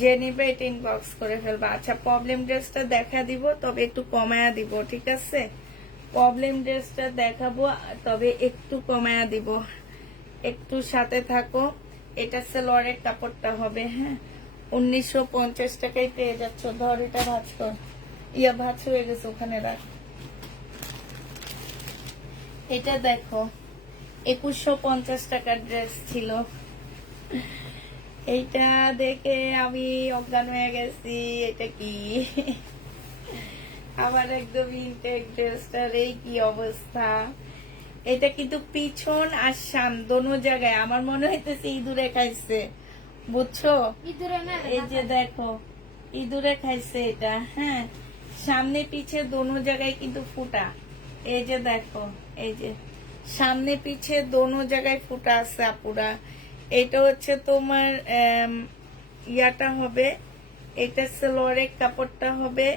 যে নিবে এটা ইনবক্স করে ফেলবা। আচ্ছা, প্রবলেম ড্রেসটা দেখা দিব, তবে একটু কমায়া দিব, ঠিক আছে? প্রবলেম ড্রেসটা দেখাবো, তবে একটু কমায়া দিব, একটু সাথে থাকো। এটা সালোয়ারের কাপড়টা হবে, হ্যাঁ। 1950 টাকায় পেয়ে যাচ্ছ। ধর, এটা ভাজ কর। ইয়া ভাজ হয়ে গেছে, ওখানে রাখ। এটা দেখো, 2150 টাকার ড্রেস ছিল। এইটা দেখে আমি অজ্ঞান হয়ে গেছি। এটা কি আবার একদম ইনটেক ড্রেসটার এই কি অবস্থা। এটা কিন্তু পিছন আর সাম দোনো জায়গায় আমার মনে হইতেছে ইঁদুরে খাইছে, বুঝছো? এই যে দেখো, ইঁদুরে খাইছে এটা, হ্যাঁ। সামনে পিছে দোনো জায়গায় কিন্তু ফুটা। এই যে দেখো, এই যে সামনে পিছে দোনো জায়গায় ফুটা আছে আপুরা। এটা হচ্ছে তোমার ইয়াটা হবে, এটা সালোয়ারের কাপড়টা হবে।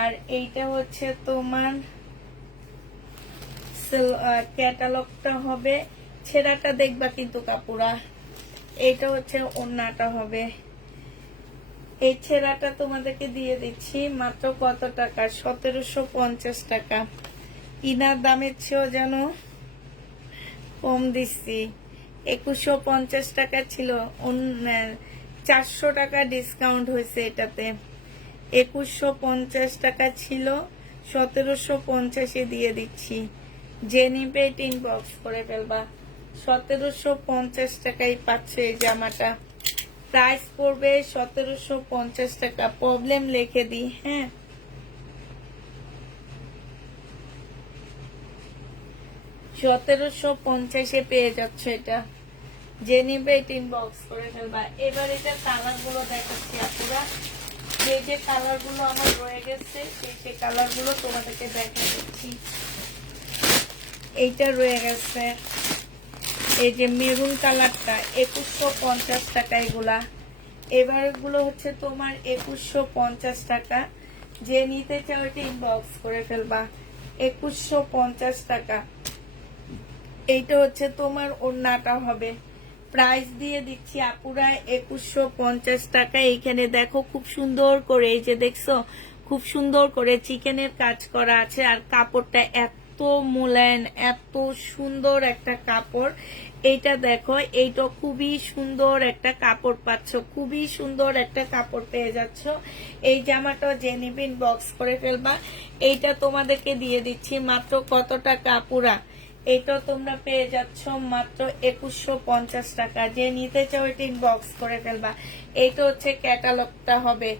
আর এইটা হচ্ছে তোমার ক্যাটালগটা হবে। ছেঁড়াটা দেখবা কিন্তু কাপুরা। এইটা হচ্ছে ওড়নাটা হবে। এই ছেঁড়াটা তোমাদেরকে দিয়ে দিচ্ছি মাত্র কত টাকা? 1750 টাকা। কিনার দামের চেয়েও যেন কম দিচ্ছি। 2150 টাকা ছিল, 400 টাকা ডিসকাউন্ট হয়েছে এটাতে। 2150 টাকা ছিল, 1750-এ দিয়ে দিচ্ছি। যে নিবে এটা ইনবক্স করে ফেলবা। 1750 টাকায় পাচ্ছ এই জামাটা। প্রাইস পড়বে 1750 টাকা। প্রবলেম লিখে দিই, হ্যাঁ। 1750-এ পেয়ে যাচ্ছ এটা। যে নিবে এটা ইনবক্স করে ফেলবা। এবার এটা কালার গুলো দেখাচ্ছি আপুরা। যে যে কালার গুলো আমার রয়ে গেছে সেই কালার গুলো তোমাদেরকে দেখা দিচ্ছি। এইটা রয়ে গেছে, এই যে মেরুন কালারটা, 2150 টাকা এগুলা। এবার এগুলো হচ্ছে তোমার 2150 টাকা। যে নিতে চাও এটা ইনবক্স করে ফেলবা। 2150 টাকা। এইটা হচ্ছে তোমার ওড়নাটা হবে। প্রাইস দিয়ে দিচ্ছি আপুরা 2150 টাকা। এইখানে দেখো খুব সুন্দর করে, এই যে দেখছো, খুব সুন্দর করে চিকেনের কাজ করা আছে। আর কাপড়টা এত মোলায়েম, এত সুন্দর একটা কাপড়। এইটা দেখো, এইটা খুবই সুন্দর একটা কাপড় পাচ্ছ, খুবই সুন্দর একটা কাপড় পেয়ে যাচ্ছ। এই জামাটা যে নিবে ইনবক্স করে ফেলবা। এইটা তোমাদেরকে দিয়ে দিচ্ছি মাত্র কত টাকা আপুরা? এটা তোমরা পেয়ে যাচ্ছ মাত্র 2150 টাকা। যে নিতে চাও এটা ইনবক্স করে ফেলবা। এইটা হচ্ছে ক্যাটালগটা হবে।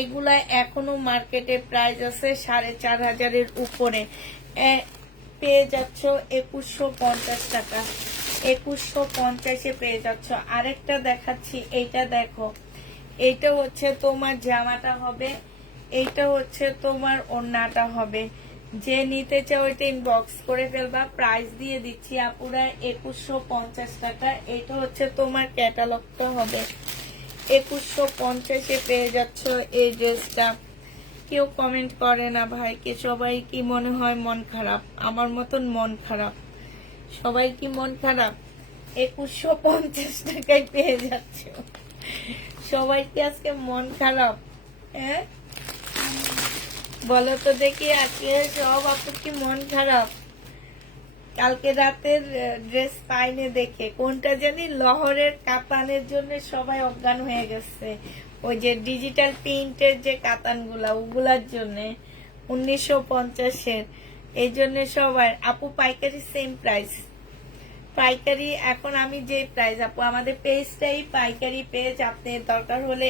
এগুলা এখনো মার্কেটে প্রাইস আছে 4500-এর উপরে। পেয়ে যাচ্ছ 2150 টাকা। 2150-এ পেয়ে যাচ্ছ। আরেকটা দেখাচ্ছি, এইটা দেখো। এইটা হচ্ছে তোমার জামাটা হবে, এইটা হচ্ছে তোমার ওড়নাটা হবে। যে নিতে চাও এটা ইনবক্স করে ফেলবা। প্রাইস দিয়ে দিচ্ছি আপুরা 2150 টাকা। এটা হচ্ছে তোমার ক্যাটালগটা হবে। 2150-এ পেয়ে যাচ্ছ এই ড্রেসটা। কেউ কমেন্ট করে না ভাই, কে সবাই কি মনে হয় মন খারাপ? আমার মতন মন খারাপ। সবাই কি মন খারাপ? 2150 টাকায় পেয়ে যাচ্ছ। সবাই কি আজকে মন খারাপ? হ্যাঁ, বলো তো দেখি। আজকে সব আপু কি মন খারাপ? কালকে রাতের ড্রেস পাইনে দেখে, কোনটা জানি লহরের কাতানের জন্য সবাই অজ্ঞান হয়ে গেছে। ওই যে ডিজিটাল প্রিন্টের যে কাতানগুলা, ওগুলার জন্য 1950-এর। এই জন্য সবাই আপু পাইকারি সেম প্রাইস, পাইকারি এখন আমি যে প্রাইস, আপু আমাদের পেজটাই পাইকারি পেজ, আপনি দরকার হলে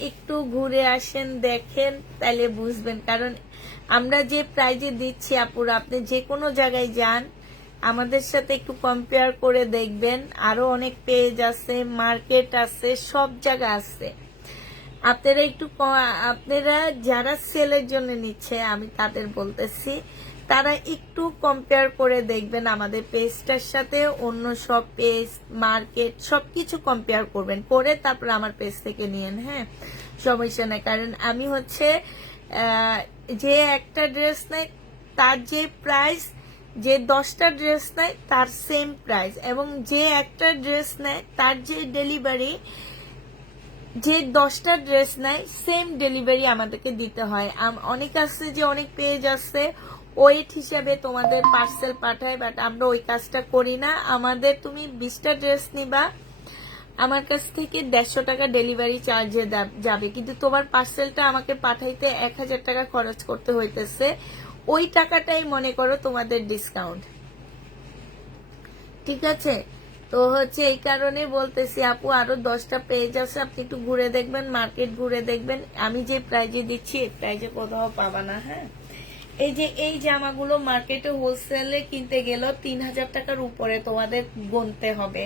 একটু ঘুরে আসেন, দেখেন, তাইলে বুঝবেন। কারণ আমরা যে প্রাইজে দিচ্ছি আপুরা, আপনি যে কোনো জায়গায় যান আমাদের সাথে একটু কম্পেয়ার করে দেখবেন। আরো অনেক পেজ আছে, মার্কেট আছে, সব জায়গা আছে। আপনারা যারা সেলের জন্য নিচ্ছে, আমি তাদের বলতেছি, তারা একটু কম্পেয়ার করে দেখবেন আমাদের পেজটার সাথে অন্য সব পেজ, মার্কেট সবকিছু কম্পেয়ার করবেন, করে তারপর আমার পেজ থেকে নিয়েন। হ্যাঁ, সমস্যা নাই। কারণ আমি যে একটা ড্রেস নেয় তার যে প্রাইস, যে 10টা ড্রেস নেয় তার সেম প্রাইস, এবং যে একটা ড্রেস নেয় তার যে ডেলিভারি, যে 10টা ড্রেস নেয় সেম ডেলিভারি আমাদেরকে দিতে হয়। অনেক আছে যে অনেক পেজ আছে ওয়েট হিসাবে তোমাদের পার্সেল পাঠায়, বাট আমরা ওই কাজটা করি না। আমাদের তুমি 20টা ড্রেস নিবা, আমার কাছ থেকে 150 টাকা ডেলিভারি চার্জে যাবে, কিন্তু তোমার পার্সেলটা আমাকে পাঠাইতে 1000 টাকা খরচ করতে হইতেছে। ওই টাকাটাই মনে করো তোমাদের ডিসকাউন্ট, ঠিক আছে? তো এই কারণে বলতেছি আপু, আরো 10টা পেজ আছে, আপনি একটু ঘুরে দেখবেন, মার্কেট ঘুরে দেখবেন। আমি যে প্রাইজে দিচ্ছি এই প্রাইজে কোথাও পাবা না। হ্যাঁ, এই জামাগুলো মার্কেটে হোলসেলে কিনতে গেলেও 3000 টাকার উপরে তোমাদের গুনতে হবে,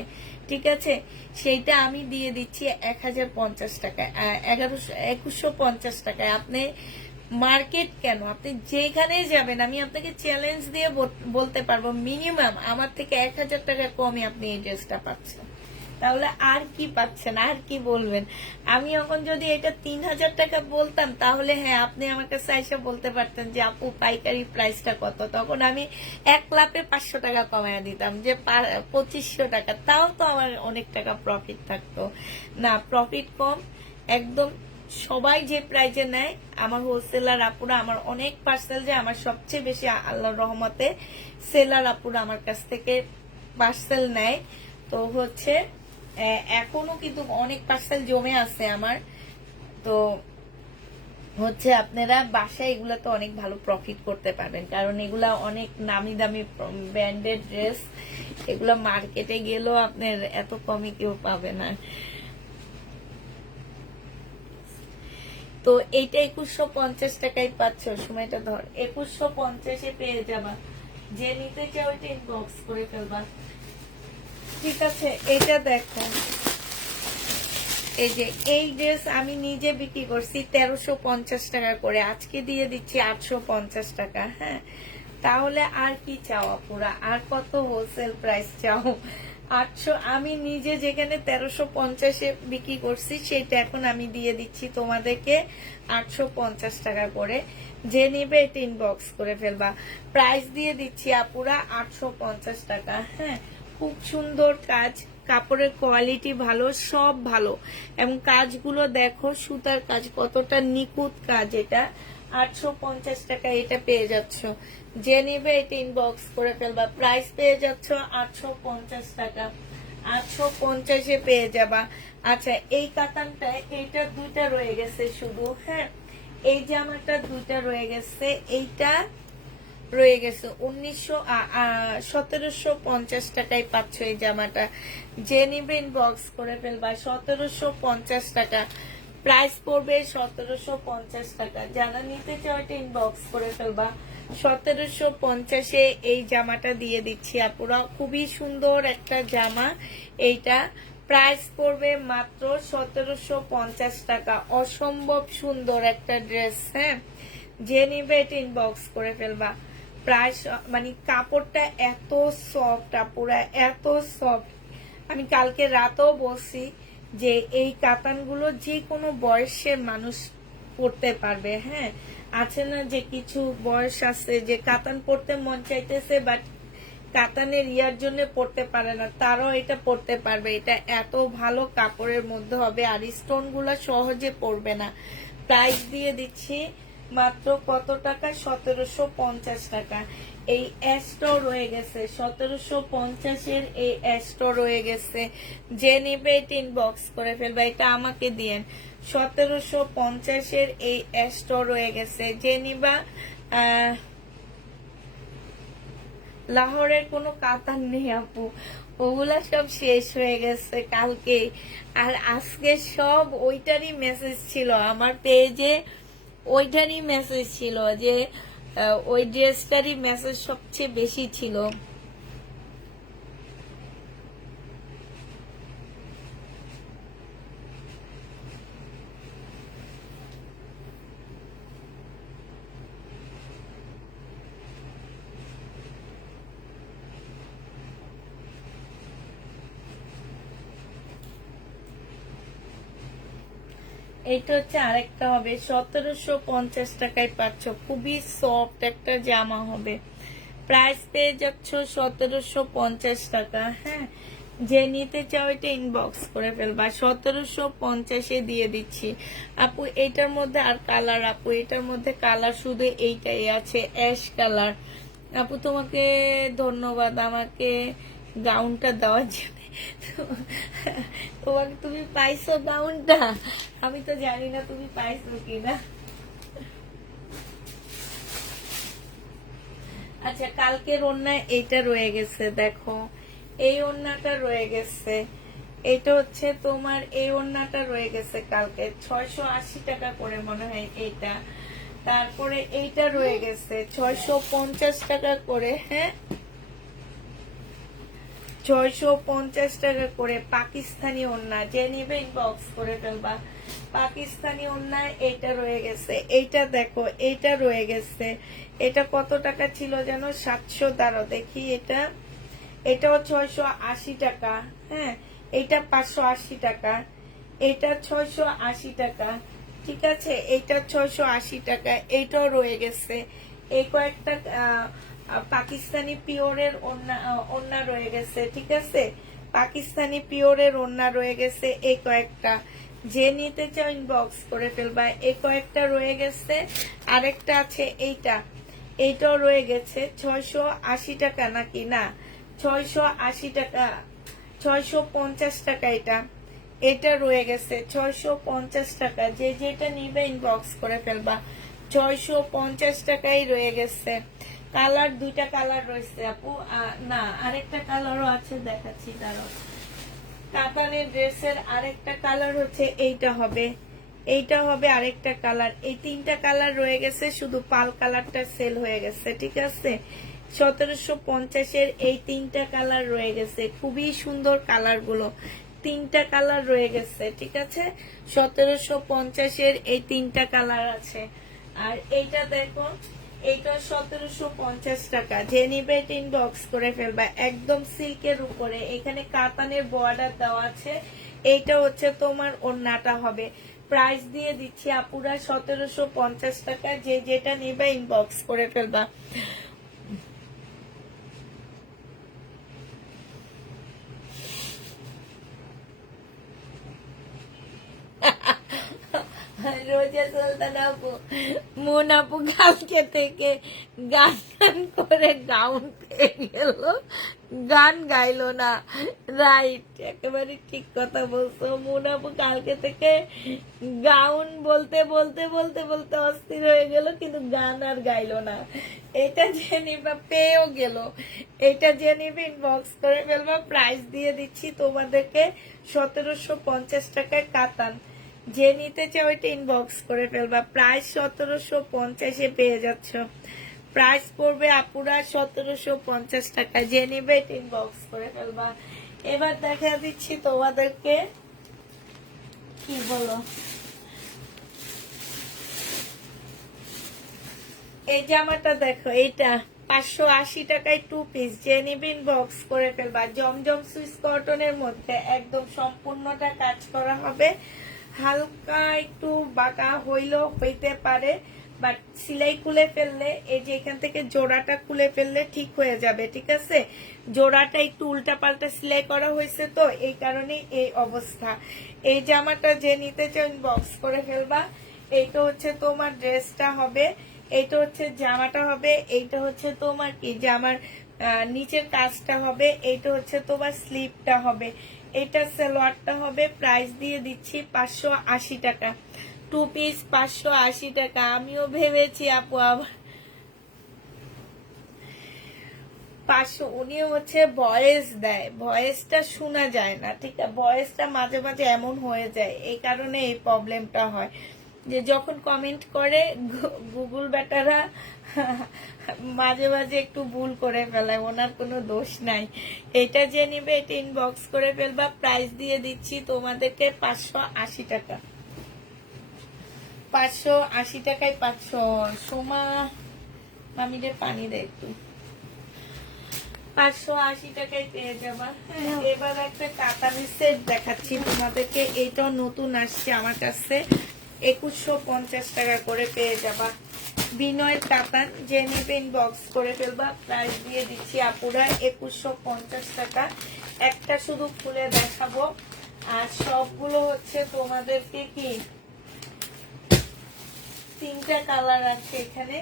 ঠিক আছে? সেইটা আমি দিয়ে দিচ্ছি 1050 টাকায়, 2150 টাকায়। আপনি মার্কেট কেন, আপনি যেখানেই যাবেন আমি আপনাকে চ্যালেঞ্জ দিয়ে বলতে পারবো মিনিমাম আমার থেকে 1000 টাকা কমে আপনি এই ড্রেসটা পাচ্ছেন। তাহলে আর কি পাচ্ছেন, আর কি বলবেন? আমি এখন যদি এটা 3000 টাকা বলতাম, তাহলে হ্যাঁ আপনি আমার কাছে এসে বলতে পারতেন যে আপু পাইকারি প্রাইসটা কত, তখন আমি 1 লাপে 500 টাকা কমায় দিতাম, যে 2500 টাকা, তাও তো আমার অনেক টাকা প্রফিট থাকতো। না, প্রফিট কম একদম। সবাই যে প্রাইজে নেয়, আমার হোলসেলার আপুরা, আমার অনেক পার্সেল যে আমার সবচেয়ে বেশি আল্লাহর রহমতে সেলার আপুরা আমার কাছ থেকে পার্সেল নেয়। তো এখনো কিন্তু অনেক পার্সেল জমে আছে আমার। তো আপনারা বাসায় এগুলাতে অনেক ভালো প্রফিট করতে পারবেন, কারণ এগুলা অনেক নামি দামি ব্র্যান্ডেড ড্রেস, এগুলা মার্কেটে গেলেও আপনার এত কমে কেউ পাবে না। তো এইটা 2150 টাকায় পাচ্ছ, সময়টা ধর 2150-এ পেয়ে যাবা। যে নিতে চাও এটা ইনবক্স করে ফেলবা, ঠিক আছে? এটা দেখো, এই ড্রেস আমি নিজে বিক্রি করছি 1350 টাকা করে, আজকে দিয়ে দিচ্ছি 850 টাকা। হ্যাঁ, তাহলে আর কি চাও আপুরা, আর কত হোলসেল প্রাইস চাও? 800 আমি নিজে যেখানে 1350-এ বিক্রি করছি সেটা এখন আমি দিয়ে দিচ্ছি তোমাদেরকে 850 টাকা করে। যে নিবে এটা ইনবক্স করে ফেলবা, প্রাইস দিয়ে দিচ্ছি আপুরা 850 টাকা। হ্যাঁ, খুব সুন্দর কাজ, কাপড়ের কোয়ালিটি ভালো, সব ভালো, এবং কাজগুলো দেখো, সুতার কাজ কতটা নিখুঁত কাজ। এটা 850 টাকা এটা পেয়ে যাচ্ছ। যে নিবে এটা ইনবক্স করে ফেলবা, প্রাইস পেয়ে যাচ্ছ 850 টাকা, 850-এ পেয়ে যাবা। আচ্ছা, এই কাতানটা, এইটা 2টা রয়ে গেছে শুধু। হ্যাঁ, এই জামাটা 2টা রয়ে গেছে, এইটা রয়ে গেছে 1750 টাকায় পাচ্ছ এই জামাটা। যে নিবে ইনবক্স করে ফেলবা, 1750 টাকা প্রাইস পড়বে, 1750 টাকা। যারা নিতে চাও এটা ইনবক্স করে ফেলবা, 1750-এ এই জামাটা দিয়ে দিচ্ছি আপুরা। খুবই সুন্দর একটা জামা, এইটা প্রাইস পড়বে মাত্র 1750 টাকা। অসম্ভব সুন্দর একটা ড্রেস। হ্যাঁ, যে নিবে এটা ইনবক্স করে ফেলবা। প্রাইস মানে কাপড়টা এত সফট আপুরা, এত সফট। আমি কালকে রাতেও বলছি যে এই কাতানগুলো যে কোনো বয়সের মানুষ পরতে পারবে। হ্যাঁ, আছে না যে কিছু বয়স আছে যে কাতান পরতে মন চাইতেছে, বাট কাতানের ইয়ার জন্য পরতে পারে না, তারাও এটা পরতে পারবে। এটা এত ভালো কাপড়ের মধ্যে হবে, আর স্টোন গুলা সহজে পড়বে না। প্রাইস দিয়ে দিচ্ছি মাত্র কত টাকা, 1750 টাকা। এই অ্যাশটাও রয়ে গেছে 1750-এর, এই অ্যাশটাও রয়ে গেছে। যে নিবে এটা ইনবক্স করে ফেলবা, এটা আমাকে দিয়েন। 1750-এর এই অ্যাশটাও রয়ে গেছে, যে নিবা লাহোরের কোনো কাতান নেই আপু, ওগুলা সব শেষ হয়ে গেছে কালকে। আর আজকে সব ওইটারই মেসেজ ছিল আমার পেজে, ওইটারই মেসেজ ছিল যে ওই ড্রেসটারই মেসেজ সবচেয়ে বেশি ছিল। এইটা হচ্ছে আরেকটা হবে 1750 টাকায় পাচ্ছ, খুবই সফট একটা জামা হবে। প্রাইস পেয়ে যাচ্ছ 1750 টাকা। হ্যাঁ, যে নিতে চাও এটা ইনবক্স করে ফেলবা, 1750-এ দিয়ে দিচ্ছি আপু। এইটার মধ্যে আর কালার আপু, এটার মধ্যে কালার শুধু এইটাই আছে, অ্যাশ কালার। আপু তোমাকে ধন্যবাদ আমাকে গাউনটা দেওয়ার জন্য। তোমাকে, তুমি পাইছো গাউনটা, আমি তো জানি না তুমি পাইছো কিনা। আচ্ছা, কালকের ওড়নায় এইটা রয়ে গেছে, দেখো এই ওড়নাটা রয়ে গেছে। এটা হচ্ছে তোমার এই ওড়নাটা রয়ে গেছে কালকে 680 টাকা করে মনে হয় এইটা। তারপরে এইটা রয়ে গেছে 650 টাকা করে। হ্যাঁ, 650 টাকা করে পাকিস্তানি ওড়না, যে নিবে ইনবক্স করে ফেলবা। পাকিস্তানি ওড়নায় এইটা রয়ে গেছে, এইটা দেখো এইটা রয়ে গেছে। এটা কত টাকা ছিল যেন, 700, দাঁড়ো দেখি। এটাও 680 টাকা। হ্যাঁ, এটা 580 টাকা, এটা 680 টাকা। ঠিক আছে, এটা 680 টাকা। এইটাও রয়ে গেছে। এই কয়েকটা পাকিস্তানি পিওরের ওড়না রয়ে গেছে। ঠিক আছে, পাকিস্তানি পিওরের ওড়না রয়ে গেছে এই কয়েকটা। যে নিতে চাও ইনবক্স করে ফেলবা। এই কয়েকটা রয়ে গেছে। আরেকটা আছে এইটাও রয়ে গেছে 680 টাকা, নাকি না 680 টাকা, 650 টাকা। এটা রয়ে গেছে 650 টাকা। যে যেটা নিবে ইনবক্স করে ফেলবা, 650 টাকাই রয়ে গেছে। কালার দুইটা কালার রয়েছে আপু, না আরেকটা কালারও আছে, দেখাচ্ছি দাঁড়াও। কাতানের ড্রেসের আরেকটা কালার হচ্ছে এইটা হবে, এইটা হবে আরেকটা কালার। এই তিনটা কালার রয়ে গেছে, শুধু পাল কালারটা সেল হয়ে গেছে। ঠিক আছে, 1750-এর এই তিনটা কালার রয়ে গেছে, খুবই সুন্দর কালার গুলো, তিনটা কালার রয়ে গেছে। ঠিক আছে, 1750-এর এই তিনটা কালার আছে। আর এইটা দেখো, এইটা 1750 টাকা। যে নিবে ইনবক্স করে ফেলবা, একদম সিল্কের উপরে, এখানে কাতানের বর্ডার দেওয়া আছে। এইটা হচ্ছে তোমার ওড়নাটা হবে। প্রাইস দিয়ে দিচ্ছি আপুরা 1750 টাকা। যে যেটা নিবে ইনবক্স করে ফেলবা। রোজা সুলতান আপু, মুন আপু কালকে থেকে গান গান করে গাউন পেয়ে গেল, গান গাইলো না। রাইট, একেবারে ঠিক কথা বলছো। মুন আপু কালকে থেকে গাউন বলতে বলতে বলতে বলতে অস্থির হয়ে গেল, কিন্তু গান আর গাইলো না। এটা যে নিবা পেয়েও গেল। এটা যে নিবে ইনবক্স করে ফেলবা। প্রাইস দিয়ে দিচ্ছি তোমাদেরকে 1750 টাকায় কাতান। যে নিতে চাও এটা ইনবক্স করে ফেলবা। প্রাইস 1750-এ পেয়ে যাচ্ছ। প্রাইস পড়বে আপুরা 1750 টাকা। যে নিবে এটা ইনবক্স করে ফেলবা। এবার দেখা দিচ্ছি তোমাদেরকে, কি বলো, এই জামাটা দেখো, এইটা 580 টাকায় 2 পিস। যে নিবে ইনবক্স করে ফেলবা। জমজম সুইস কটনের মধ্যে একদম সম্পূর্ণটা কাজ করা হবে। হালকা একটু বাঁকা হইতে পারে, বাট সিলাই খুলে ফেললে, এই যে এখান থেকে জোড়াটা খুলে ফেললে ঠিক হয়ে যাবে। ঠিক আছে, জোড়াটা একটু উল্টা পাল্টা সেলাই করা হয়েছে, তো এই কারণে এই অবস্থা। এই জামাটা যে নিতে চাও ইনবক্স করে ফেলবা। এইটা হচ্ছে তোমার ড্রেসটা হবে, এইটা হচ্ছে জামাটা হবে, এইটা হচ্ছে তোমার কি জামার নিচের কাজটা হবে, এইটা হচ্ছে তোমার স্লিপটা হবে, এটা সালোয়ারটা হবে। প্রাইস দিয়ে দিচ্ছি 580 টাকা। 2 পিস 580 টাকা। আমিও ভেবেছি আপু আবার 500 উনি হচ্ছে ভয়েস দেয়, ভয়েসটা শোনা যায় না, ঠিক আছে, ভয়েসটা মাঝে মাঝে এমন হয়ে যায়, এই কারণে এই প্রবলেমটা হয় যে যখন কমেন্ট করে গুগল বেটারা মাঝে মাঝে একটু ভুল করে ফেলায়, ওনার কোনো দোষ নাই। এটা যে নিবে এটা ইনবক্স করে ফেলবা, প্রাইস দিয়ে দিচ্ছি তোমাদেরকে 580 টাকা। 580 টাকায় 500। সোমা মামিদের পানি দেয় একটু। 580 টাকায় পেয়ে যাবা। এবার একটা কাতানের সেট দেখাচ্ছি তোমাদেরকে, এইটাও নতুন আসছে আমার কাছে, 2150 টাকা করে পেয়ে যাবা। বিনয়ের কাতান, যে নেবে ইনবক্স করে ফেলবা, প্রাইস দিয়ে দিচ্ছি আপুরা 2150 টাকা। একটা শুধু খুলে দেখাবো, আর সবগুলো হচ্ছে তোমাদেরকে কি 3টা কালার আছে এখানে।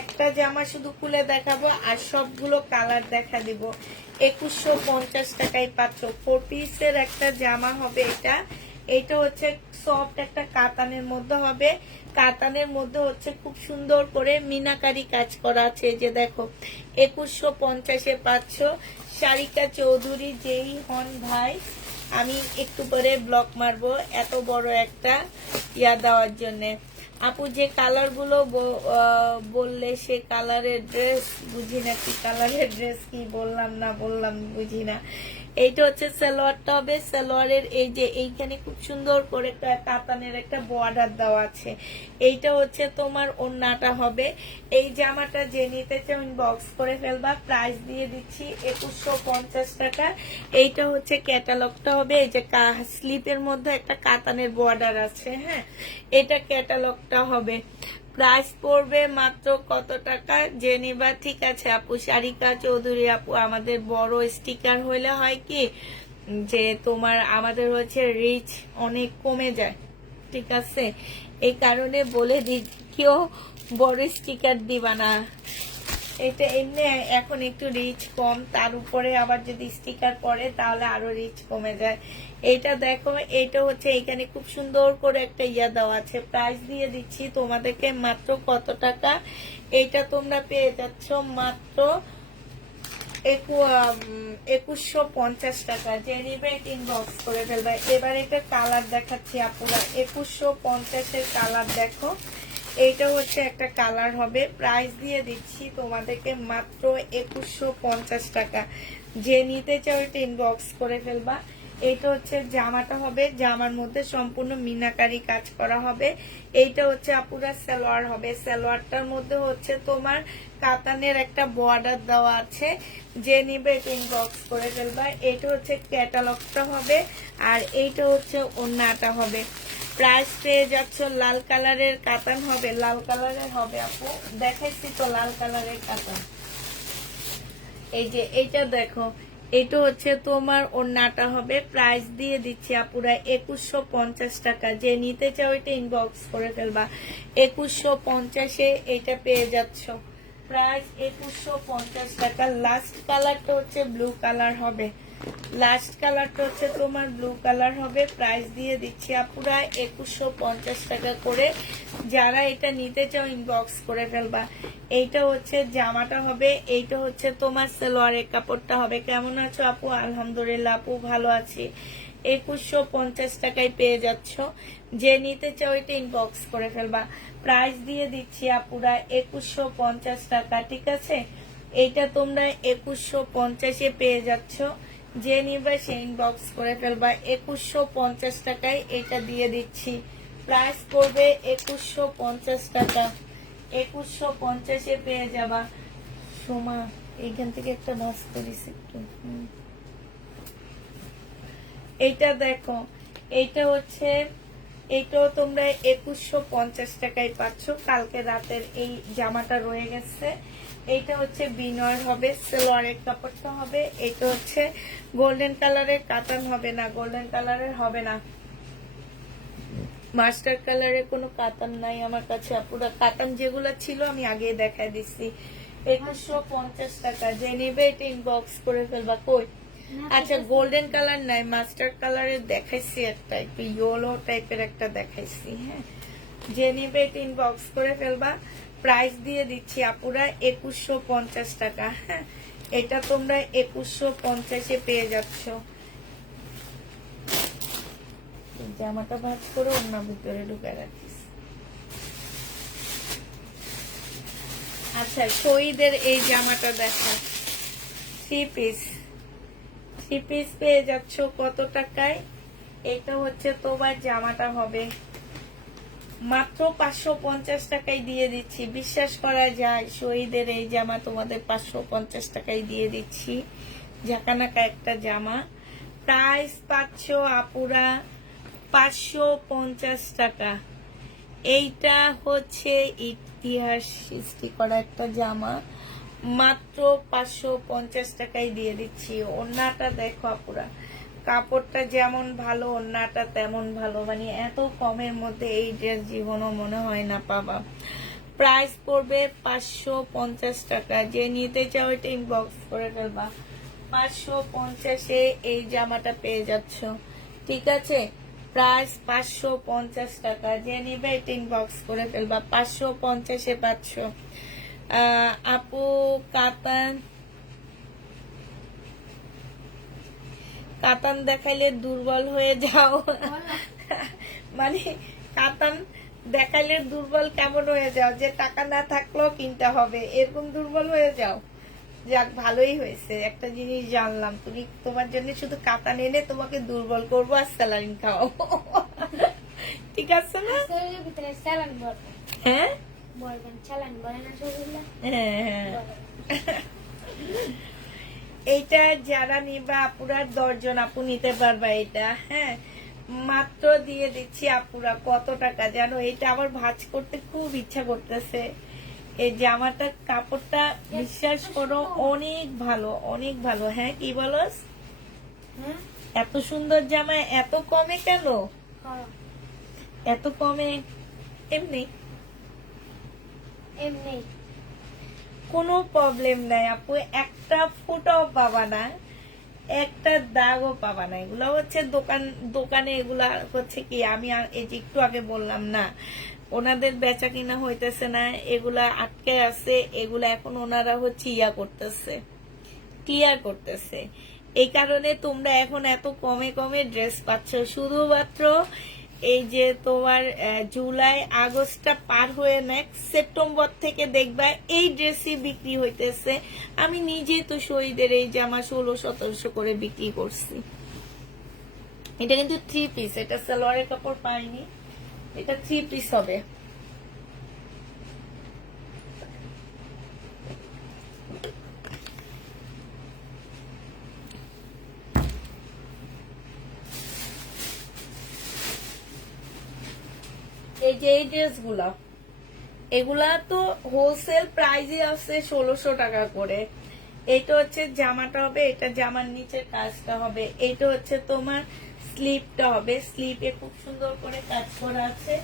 একটা জামা শুধু খুলে দেখাবো আর সবগুলো কালার দেখা দিব। 2150 টাকায় পাচ্ছ। 4 পিসের একটা জামা হবে এটা। এটা হচ্ছে সফট একটা কাতানের মধ্যে হবে, কাতানের মধ্যে হচ্ছে খুব সুন্দর করে মিনাকারি কাজ করা আছে, যে দেখো 2150-এ পাচ্ছ। সারিকা চৌধুরী যেই হন ভাই, আমি একটু পরে ব্লক মারবো এত বড় একটা ইয়া দেওয়ার জন্যে। আপু যে কালার গুলো বললে সে কালারের ড্রেস বুঝি না, কি কালারের ড্রেস কি বললাম না বললাম বুঝি না। এইটা হচ্ছে সালোয়ারটা হবে, সালোয়ারের এই যে এইখানে খুব সুন্দর করে কাতানের একটা বর্ডার দেওয়া আছে। এইটা হচ্ছে তোমার ওড়নাটা হবে। এই জামাটা যে নিতে চাও ইনবক্স করে ফেলবা, প্রাইস দিয়ে দিচ্ছি 2150 টাকা। এইটা হচ্ছে ক্যাটালগটা হবে, এই যে স্লিপের মধ্যে একটা কাতানের বর্ডার আছে, হ্যাঁ, এটা ক্যাটালগটা হবে। প্রাইস পড়বে মাত্র কত টাকা যে নিবা, ঠিক আছে আপু। সারিকা চৌধুরী আপু, আমাদের বড় স্টিকার হইলে হয় কি যে তোমার আমাদের হচ্ছে রিচ অনেক কমে যায়, ঠিক আছে, এই কারণে বলে দি কেউ বড় স্টিকার দিবা না। এটা এমনি এখন একটু রিচ কম, তার উপরে আবার যদি স্টিকার পড়ে তাহলে আরো রিচ কমে যায়। এটা দেখো, এটা হচ্ছে এখানে খুব সুন্দর করে একটা ইয়া দেওয়া আছে। প্রাইস দিয়ে দিচ্ছি তোমাদেরকে মাত্র কত টাকা, এটা তোমরা পেয়ে যাচ্ছ মাত্র 2150 টাকা। যে নিবে ইনবক্স করে ফেলবে। এবার এটা কালার দেখাচ্ছি আপুরা, 2150-এর কালার দেখো, এইটা হচ্ছে একটা কালার হবে। প্রাইস দিয়ে দিচ্ছি তোমাদেরকে মাত্র 2150 টাকা। যে নিতে চাও এটা ইনবক্স করে ফেলবা। এইটা হচ্ছে জামাটা হবে, জামার মধ্যে সম্পূর্ণ মিনাকারি কাজ করা হবে। এইটা হচ্ছে আপুরা সালোয়ার হবে, সালোয়ারটার মধ্যে হচ্ছে তোমার কাতানের একটা বর্ডার দেওয়া আছে। যে নিবে এটা ইনবক্স করে ফেলবা। এইটা হচ্ছে ক্যাটালগটা হবে, আর এইটা হচ্ছে ওড়নাটা হবে। প্রাইস পেয়ে যাচ্ছ, লাল কালারের কাতান হবে, লাল কালারের হবে আপু, দেখাইছি তো লাল কালারের কাতান। এই যে এইটা দেখো, এটা হচ্ছে তোমার ওড়নাটা হবে। প্রাইস দিয়ে দিচ্ছি আপুরা 2150 টাকা। যে নিতে চাও এটা ইনবক্স করে ফেলবা। 2150-এ এটা পেয়ে যাচ্ছ। প্রাইস 2150 টাকা। লাস্ট কালারটা হচ্ছে ব্লু কালার হবে, লাস্ট কালারটা হচ্ছে তোমার ব্লু কালার হবে। প্রাইস দিয়ে দিচ্ছি আপুরা 2150 টাকা করে। যারা এটা নিতে চাও ইনবক্স করে ফেলবা। এইটা হচ্ছে জামাটা হবে, এইটা হচ্ছে তোমার সালোয়ারের কাপড়টা হবে। কেমন আছো আপু? আলহামদুলিল্লাহ আপু ভালো আছি। 2150 টাকায় পেয়ে যাচ্ছ। যে নিতে চাও এটা ইনবক্স করে ফেলবা। প্রাইস দিয়ে দিচ্ছি আপুরা 2150 টাকা, ঠিক আছে। এইটা তোমরা 2150-এ পেয়ে যাচ্ছ। যে নিবে সে ইনবক্স করে ফেলবা। 2150 টাকায় এটা দিয়ে দিচ্ছি। প্রাইস পড়বে 2150 টাকা। 2150-এ পেয়ে যাবা। সোমা এইখান থেকে একটা নাচ করিস একটু। এইটা দেখো, এইটা হচ্ছে, এটাও তোমরা 2150 টাকায় পাচ্ছ। কালকে রাতের এই জামাটা রয়ে গেছে। এইটা হচ্ছে বিনয় হবে, সালোয়ারের কাপড়টা হবে। এটা হচ্ছে গোল্ডেন কালারের কাতান হবে না, গোল্ডেন কালারের হবে না, মাস্টার কালারের কোনো কাতান নাই আমার কাছে আপুরা। কাতান যেগুলো ছিল আমি আগে দেখাই দিচ্ছি। 2150 টাকা। যে নেবে এটা ইনবক্স করে ফেলবা। কই, আচ্ছা গোল্ডেন কালার নাই, মাস্টার কালারের দেখাইছি একটা, একটু ইয়েলো টাইপের একটা দেখাইছি, হ্যাঁ। যে নেবে এটা ইনবক্স করে ফেলবা। প্রাইস দিয়ে দিচ্ছি আপুরা 2150 টাকা, হ্যাঁ। এটা তোমরা 2150 পেয়ে যাচ্ছ। জামাটা ভাঁজ করে অন্য ভিতরে ঢুকে রাখিস। আচ্ছা, শহীদের এই জামাটা দেখা, 3 পিস পেয়ে যাচ্ছ কত টাকায়? এটা হচ্ছে তোমার জামাটা হবে মাত্র 550 টাকায় দিয়ে দিচ্ছি। বিশ্বাস করা যায়, শহীদের এই জামা তোমাদের 550 টাকায় দিয়ে দিচ্ছি। ঝাঁকানাকা একটা জামা, প্রাইস পাচ্ছ আপুরা 550 টাকা। এইটা হচ্ছে ইতিহাস সৃষ্টি করা একটা জামা, মাত্র 550 টাকায় দিয়ে দিচ্ছি। ওড়নাটা দেখো আপুরা, কাপড়টা যেমন ভালো ওড়নাটা তেমন ভালো, মানে এত কমের মধ্যে এই ড্রেস জীবনও মনে হয় না পাবা। প্রাইস পড়বে 550 টাকা। যে নিতে চাও এটা ইনবক্স করে ফেলবা। 550-এ এই জামাটা পেয়ে যাচ্ছ, ঠিক আছে? প্রাইস 550 টাকা। যে নিবে এটা ইনবক্স করে ফেলবা। 550-এ পাচ্ছ। আপু কাতান দেখাইলে দুর্বল হয়ে যাও। মানে কাতান দেখাইলে দুর্বল কেমন হয়ে যাও, যে টাকা না থাকলেও কিনতে হবে, এরকম দুর্বল হয়ে যাও? যাক, ভালোই হয়েছে, একটা জিনিস জানলাম। তুমি, তোমার জন্য শুধু কাতান এনে তোমাকে দুর্বল করবো আর স্যালারিন খাওয়াবো। ঠিক আছে না? হ্যাঁ হ্যাঁ, এইটা যারা নিবা আপুরা 10 জন আপু নিতে পারবা এটা। হ্যাঁ, মাত্র দিয়ে দিচ্ছি আপুরা। কত টাকা জানো? এটা আবার ভাঁজ করতে খুব ইচ্ছা করতেছে। এই জামাটা কাপড়টা বিশ্বাস করো অনেক ভালো, অনেক ভালো। হ্যাঁ, কি বলো? এত সুন্দর জামা এত কমে কেন? এত কমে এমনি কোনো প্রবলেম নাই আপু, একটা ফুটাও পাবা না, একটা দাগও পাবা না। এগুলা হচ্ছে দোকানে এগুলা হচ্ছে কি, আমি এই যে একটু আগে বললাম না, ওনাদের বেচা কিনা হইতেছে না, এগুলা আটকে আছে। এগুলা এখন ওনারা হচ্ছে ক্লিয়ার করতেছে। এই কারণে তোমরা এখন এত কমে কমে ড্রেস পাচ্ছ। শুধুমাত্র এই যে তোমার জুলাই আগস্টটা পার হয়ে নেক্সট সেপ্টেম্বর থেকে দেখবা এই ড্রেসই বিক্রি হইতেছে। আমি নিজে তো শহীদের এই জামা 1600-1700 করে বিক্রি করছি। এটা কিন্তু 3 পিস, এটা সালোয়ারের কাপড় পাইনি, এটা 3 পিস হবে। এই যে এই ড্রেসগুলা, এগুলা তো হোলসেল প্রাইসে আছে 1600 টাকা করে। এটা হচ্ছে জামাটা হবে, এটা জামার নিচের কাজটা হবে, এটা হচ্ছে তোমার স্লিপটা হবে, স্লিপে খুব সুন্দর করে কাজ করা আছে।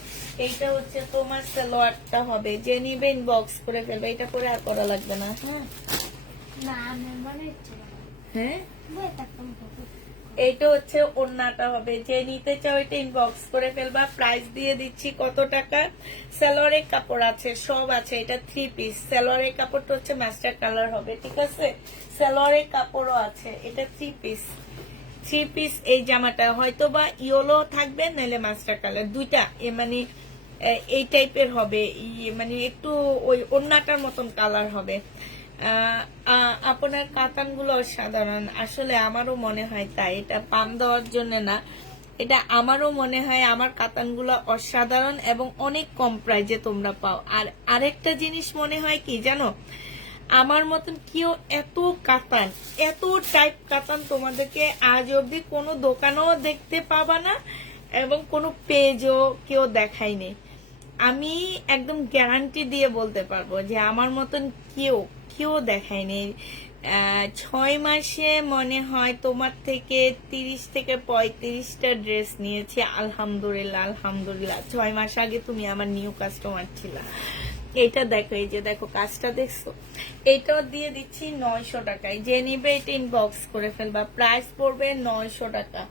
এইটা হচ্ছে তোমার সালোয়ারটা হবে। যে নিবে ইনবক্স করে ফেলবে, এটা করে আর করা লাগবে না। হ্যাঁ, এইটা হচ্ছে ওড়নাটা হবে। যে নিতে চাও এটা ইনবক্স করে ফেলবা। প্রাইস দিয়ে দিচ্ছি কত টাকা? সালোয়ারের কাপড় আছে, সব আছে। এটা 3 পিস। সালোয়ারের কাপড়টা হচ্ছে মাস্টার কালার হবে, ঠিক আছে? সালোয়ারের কাপড়ও আছে। এটা 3 পিস। এই জামাটা হয়তো বা ইয়েলো থাকবে, নাহলে মাস্টার কালার, দুইটা মানে এই টাইপের হবে, মানে একটু ওই ওড়নাটার মতন কালার হবে। আপনার কাতানগুলো অসাধারণ, আসলে আমারও মনে হয় তাই। এটা পাম দেওয়ার জন্য না, এটা আমারও মনে হয় আমার কাতানগুলো অসাধারণ এবং অনেক কম প্রাইজে তোমরা পাও। আর আরেকটা জিনিস মনে হয় কি জানো, আমার মতন কেউ এত কাতান, এত টাইপ কাতান তোমাদেরকে আজ অব্দি কোনো দোকানেও দেখতে পাবা না এবং কোনো পেজও কেউ দেখায়নি। আমি একদম গ্যারান্টি দিয়ে বলতে পারবো যে আমার মতন কেউ দেখায়নি। 6 মাসে মনে হয় তোমার থেকে 30 থেকে 35টা ড্রেস নিয়েছি। আলহামদুলিল্লাহ। 6 মাস আগে তুমি আমার নিউ কাস্টমার ছিলা। এটা দেখো, এই যে দেখো কাজটা দেখছো, এটাও দিয়ে দিচ্ছি 900 টাকায়। যে নিবে এটা ইনবক্স করে ফেলবা। প্রাইস পড়বে 900 টাকা।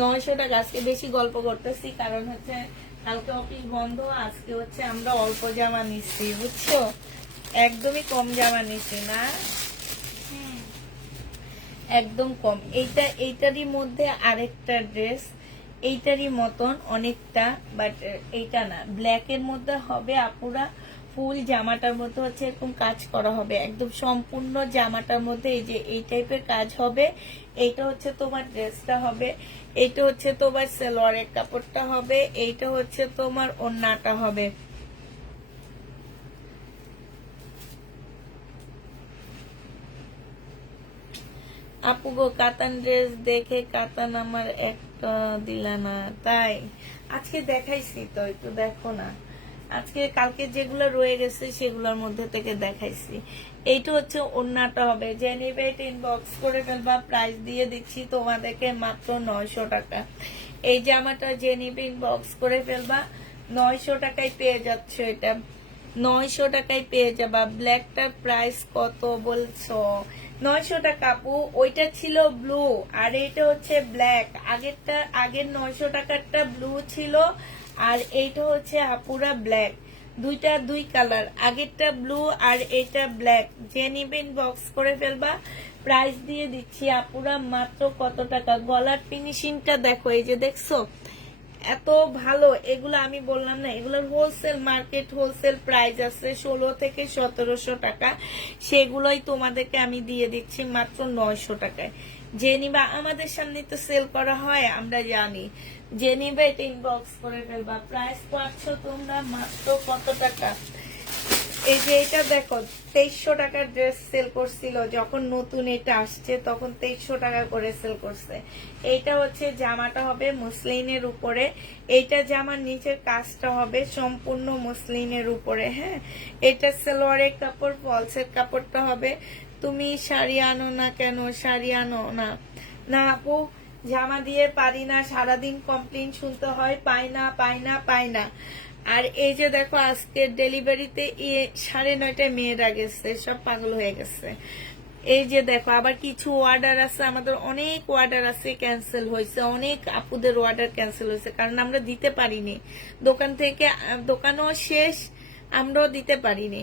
900 টাকা। আজকে বেশি গল্প করতেছি কারণ হচ্ছে কালকে অফিস বন্ধ, আজকে হচ্ছে আমরা অল্প জামা নিচ্ছি, বুঝছো? একদমই কম জামা নিচ্ছি না। একদম কম। এইটারই মধ্যে আরেকটা ড্রেস এইটারই মতন অনেকটা, বাট এইটা না, ব্ল্যাকের মধ্যে হবে আপুরা। ফুল জামাটার মধ্যে হচ্ছে এরকম কাজ করা হবে, একদম সম্পূর্ণ জামাটার মধ্যে এই যে এই টাইপের কাজ হবে। এইটা হচ্ছে তোমার ড্রেসটা হবে, এইটা হচ্ছে তোমার সালোয়ারের কাপড়টা হবে, এইটা হচ্ছে তোমার ওড়নাটা হবে। আপু গো, কাতান ড্রেস দেখে কাতান আমার একটা দিলা না, তাই আজকে দেখাইছি তো, একটু দেখো না। আজকে কালকে যেগুলো রয়ে গেছে সেগুলোর মধ্যে থেকে দেখাইছি। এইটা হচ্ছে ওড়নাটা হবে, যে নিবে ইনবক্স করে ফেলবা, প্রাইস দিয়ে দিচ্ছি তোমাদেরকে মাত্র 900 টাকা। এই জামাটা যে নিবে ইনবক্স করে ফেলবা, 900 টাকায় পেয়ে যাচ্ছ। এটা 900 টাকায় পেয়ে যাবা। ব্ল্যাকটার প্রাইস কত বলছো? 900 টাকা আপু। ওইটা ছিল ব্লু আর এইটা হচ্ছে ব্ল্যাক। আগের 900 টাকারটা ব্লু ছিল আর এইটা হচ্ছে আপুরা ব্ল্যাক। দুইটা দুই কালার, আগেরটা ব্লু আর এইটা ব্ল্যাক। যে নিবেন বক্স করে ফেলবা, প্রাইস দিয়ে দিচ্ছি আপুরা মাত্র কত টাকা। গলার ফিনিশিংটা দেখো, এই যে দেখছো এত ভালো। এগুলো আমি বললাম না, এগুলোর হোলসেল মার্কেট, হোলসেল প্রাইস আছে 16 থেকে 1700 টাকা। সেগুলোই তোমাদেরকে আমি দিয়ে দিচ্ছি মাত্র 900 টাকায়। যে নিবা, আমাদের সামনে তো সেল করা হয়, আমরা জানি। যে নিবা এটা ইনবক্স করে ফেলবা। প্রাইস পাচ্ছ তোমরা মাত্র কত টাকা। এই যে এটা দেখো, 2300 টাকার ড্রেস সেল করছিল যখন নতুন এটা আসছে, তখন 2300 টাকা করে সেল করছে। এইটা হচ্ছে জামাটা হবে মুসলিনের উপরে, এইটা জামার নিচের কাজটা হবে সম্পূর্ণ মুসলিনের উপরে। হ্যাঁ, এটা সালোয়ারের কাপড়, ফলসের কাপড়টা হবে। তুমি শাড়ি আনো না কেন? শাড়ি আনো না না আপু, জামা দিয়ে পারি না, সারাদিন কমপ্লেন শুনতে হয়, পাই না পাই না পাই না। আর এই যে দেখো, আজকের ডেলিভারিতে 9:30 মেয়েরা গেছে, সব পাগল হয়ে গেছে। এই যে দেখো, আবার কিছু অর্ডার আছে, আমাদের অনেক অর্ডার আছে ক্যান্সেল হয়েছে, অনেক আপুদের অর্ডার ক্যান্সেল হয়েছে, কারণ আমরা দিতে পারিনি দোকান থেকে, দোকানও শেষ, আমরাও দিতে পারিনি।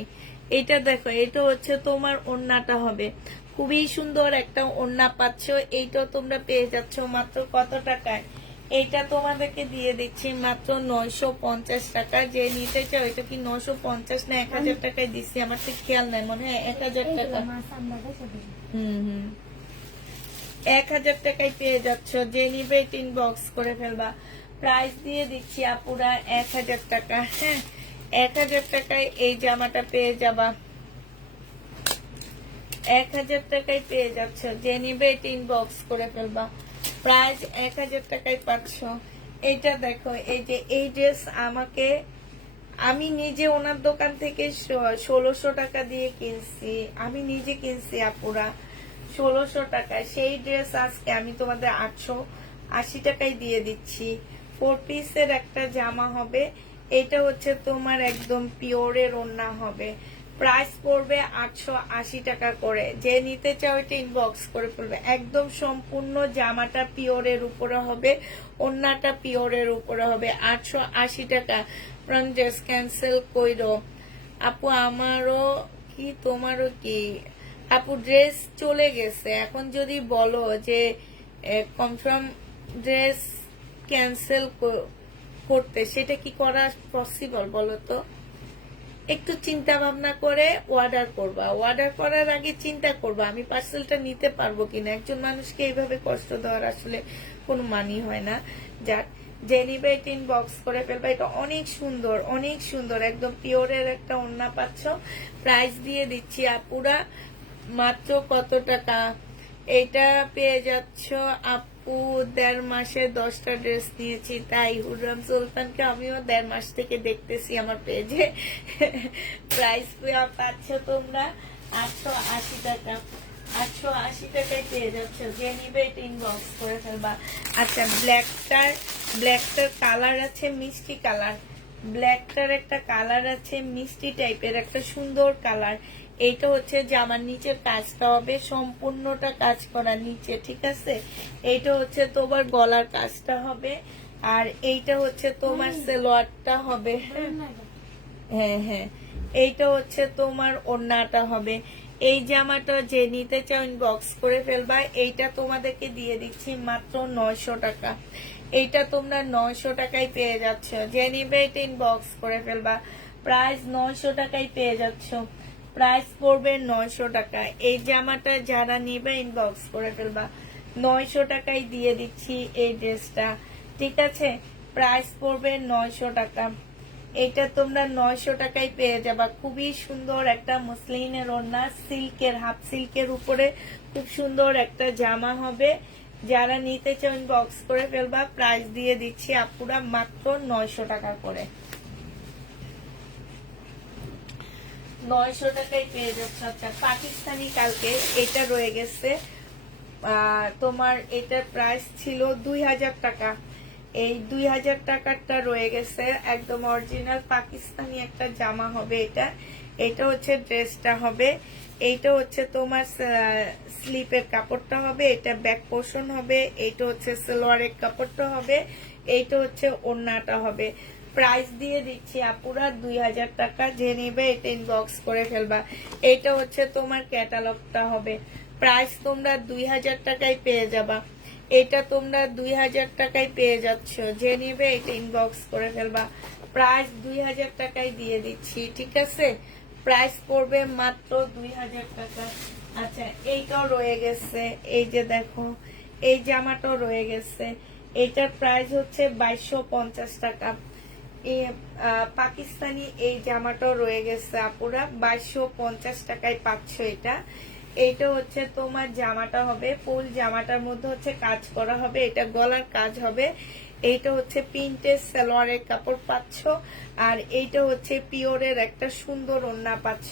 এটা দেখো, এটা হচ্ছে তোমার ওড়নাটা হবে, খুবই সুন্দর একটা ওড়না পাচ্ছ। এইটাও তোমরা পেয়ে যাচ্ছ মাত্র কত টাকায়। এইটা তোমাদেরকে দিয়ে দিচ্ছি মাত্র 950 টাকা। যে নিতে চাও, এটা কি 950 না 1000 টাকায় দিচ্ছি, আমার ঠিক খেয়াল নাই, মনে হয় 1000 টাকা। 1000 টাকায় পেয়ে যাচ্ছ। যে নিবে ইনবক্স করে ফেলবা। প্রাইস দিয়ে দিচ্ছি আপুরা 1000 টাকা। হ্যাঁ, 1000 টাকায় এই জামাটা পেয়ে যাবা, 1000 টাকায় পেয়ে যাচ্ছ। যে নিবে ইনবক্স করে ফেলবা, প্রাইস 1000 টাকায় পাচ্ছ। এটা দেখো, এই যে এই ড্রেস আমি নিজে ওনার দোকান থেকে 1600 টাকা দিয়ে কিনছি, আমি নিজে কিনছি আপুরা 1600 টাকায়। সেই ড্রেস আজকে আমি তোমাদের 880 টাকায় দিয়ে দিচ্ছি। 4 পিসের একটা জামা হবে, এটা হচ্ছে তোমার একদম পিওরের ওড়না হবে। প্রাইস পড়বে 880 টাকা করে। যে নিতে চাও এটা ইনবক্স করে ফেলবে। একদম সম্পূর্ণ জামাটা পিওরের উপরে হবে, ওড়নাটা পিওরের উপরে হবে। 880 টাকা। ড্রেস ক্যান্সেল কইরো আপু, আমারও কি তোমারও কি আপু? ড্রেস চলে গেছে, এখন যদি বলো যে কনফার্ম ড্রেস ক্যান্সেল করতে, সেটা কি করা পসিবল বলো তো? একটু চিন্তা ভাবনা করে অর্ডার করবা। অর্ডার করার আগে চিন্তা করবা আমি পার্সেলটা নিতে পারবো কিনা। একজন মানুষকে এইভাবে কষ্ট দেওয়ার আসলে কোনো মানি হয় না। যাক, যে নিবে এটা ইনবক্স করে ফেলবা। এটা অনেক সুন্দর, অনেক সুন্দর, একদম পিওরের একটা ওড়না পাচ্ছ। প্রাইস দিয়ে দিচ্ছি আপুরা মাত্র কত টাকা। এটা পেয়ে যাচ্ছ আপু 1.5 মাসে 10টা ড্রেস নিয়েছি, তাই হুররাম সুলতানকে আমিও 1.5 মাস থেকে দেখতেছি আমার পেজে। প্রাইস পাচ্ছ তোমরা 880 টাকা। 880 টাকায় পেয়ে যাচ্ছ। যে নিবে এটা ইনবক্স করে ফেলবা। আচ্ছা, ব্ল্যাকটার কালার আছে মিষ্টি কালার, ব্ল্যাকটার একটা কালার আছে মিষ্টি টাইপের, একটা সুন্দর কালার। এইটা হচ্ছে জামার নিচের কাজটা হবে সম্পূর্ণটা কাজ করা নিচে, ঠিক আছে। এইটা হচ্ছে তোমার গলার কাজটা হবে, আর এইটা হচ্ছে তোমার সালোয়ারটা হবে। হ্যাঁ, হ্যাঁ হ্যাঁ, এইটা হচ্ছে তোমার ওড়নাটা হবে। এই জামাটা যে নিতে চাও ইনবক্স করে ফেলবা। এইটা তোমাদেরকে দিয়ে দিচ্ছি মাত্র 900 টাকা। এইটা তোমরা 900 টাকায় পেয়ে যাচ্ছ, যে নিবে এটা ইনবক্স করে ফেলবা। প্রাইস 900 টাকায় পেয়ে যাচ্ছ, প্রাইস পড়বে 900 টাকা। এই জামাটা যারা নিবে ইনবক্স করে ফেলবা, 900 টাকায় দিয়ে দিচ্ছি এই ড্রেসটা, ঠিক আছে? প্রাইস পড়বে 900 টাকা। এটা তোমরা 900 টাকায় পেয়ে যাবা। খুবই সুন্দর একটা মসলিনের ওড়না, সিল্কের, হাফ সিল্কের উপরে খুব সুন্দর একটা জামা হবে। যারা নিতে চাও ইনবক্স করে ফেলবা। প্রাইস দিয়ে দিচ্ছি আপুরা মাত্র 900 টাকা করে। 900 টাকায় পেয়ে যাচ্ছে। আচ্ছা, পাকিস্তানি কালকে এটা রয়ে গেছে, তোমার এটার প্রাইস ছিল 2000 টাকা। এই 2000 টাকারটা রয়ে গেছে, একদম অরিজিনাল পাকিস্তানি একটা জামা হবে এটা। এটা হচ্ছে ড্রেসটা হবে, এইটা হচ্ছে তোমার স্লিপের কাপড়টা হবে, এটা ব্যাক পোর্শন হবে, এইটা হচ্ছে সালোয়ারের কাপড়টা হবে, এইটা হচ্ছে ওড়নাটা হবে। প্রাইস দিয়ে দিচ্ছি আপুরা 2000 টাকা। যে নেবে এটা ইনবক্স করে ফেলবা। এটা হচ্ছে তোমার ক্যাটালগটা হবে। প্রাইস তোমরা 2000 টাকায় পেয়ে যাবা। এটা তোমরা 2000 টাকায় পেয়ে যাচ্ছ, যে নিবে এটা ইনবক্স করে ফেলবা। প্রাইস 2000 টাকায় দিয়ে দিচ্ছি, ঠিক আছে? প্রাইস পড়বে মাত্র 2000 টাকা। আচ্ছা, এইটাও রয়ে গেছে, এই যে দেখো এই জামাটাও রয়ে গেছে। এটার প্রাইস হচ্ছে 2250 টাকা। পাকিস্তানি এই জামাটাও রয়ে গেছে আপুরা, 2250 টাকায় পাচ্ছ এটা। এইটা হচ্ছে তোমার জামাটা হবে, ফুল জামাটার মধ্যে হচ্ছে কাজ করা হবে, এটা গলার কাজ হবে। এইটা হচ্ছে প্রিন্টের সালোয়ারের কাপড় পাচ্ছ, আর এইটা হচ্ছে পিওরের একটা সুন্দর ওড়না পাচ্ছ।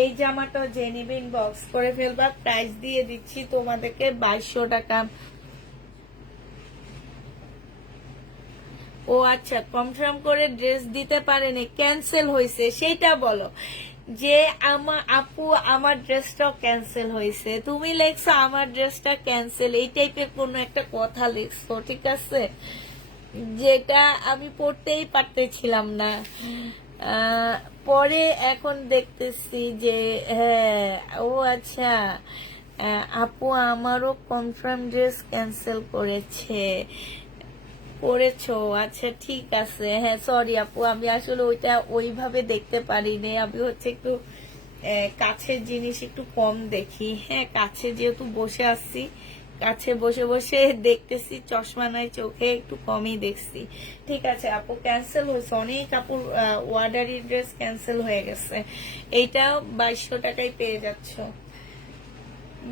এই জামাটা যে নিবে ইনবক্স করে ফেলবা। প্রাইস দিয়ে দিচ্ছি তোমাদেরকে 2200 টাকা। ও আচ্ছা, কনফার্ম করে ড্রেস দিতে পারেনি, ক্যান্সেল হয়েছে সেটা বলো। যে আমার আপু আমার ড্রেসটাও ক্যান্সেল হয়েছে, তুমি লেখছো আমার ড্রেসটা ক্যান্সেল, এই টাইপের কোনো একটা কথা লিখছো, ঠিক আছে? যেটা আমি পড়তেই পারতেছিলাম না। পরে এখন দেখতেছি যে হ্যাঁ, ও আচ্ছা, আপু আমারও কনফার্ম ড্রেস ক্যান্সেল করেছো। আচ্ছা ঠিক আছে, হ্যাঁ সরি আপু, আমি আসলে ওইটা ওইভাবে দেখতে পারিনি। আমি হচ্ছে একটু কাছের জিনিস একটু কম দেখি। হ্যাঁ, কাছে যেহেতু বসে আসছি, কাছে বসে বসে দেখতেছি, চশমা নাই চোখে, একটু কমই দেখছি। ঠিক আছে আপু, ক্যান্সেল হয়েছে, অনেক আপুর ওয়ার্ডারি ড্রেস ক্যান্সেল হয়ে গেছে। এইটা 2200 টাকায় পেয়ে যাচ্ছ,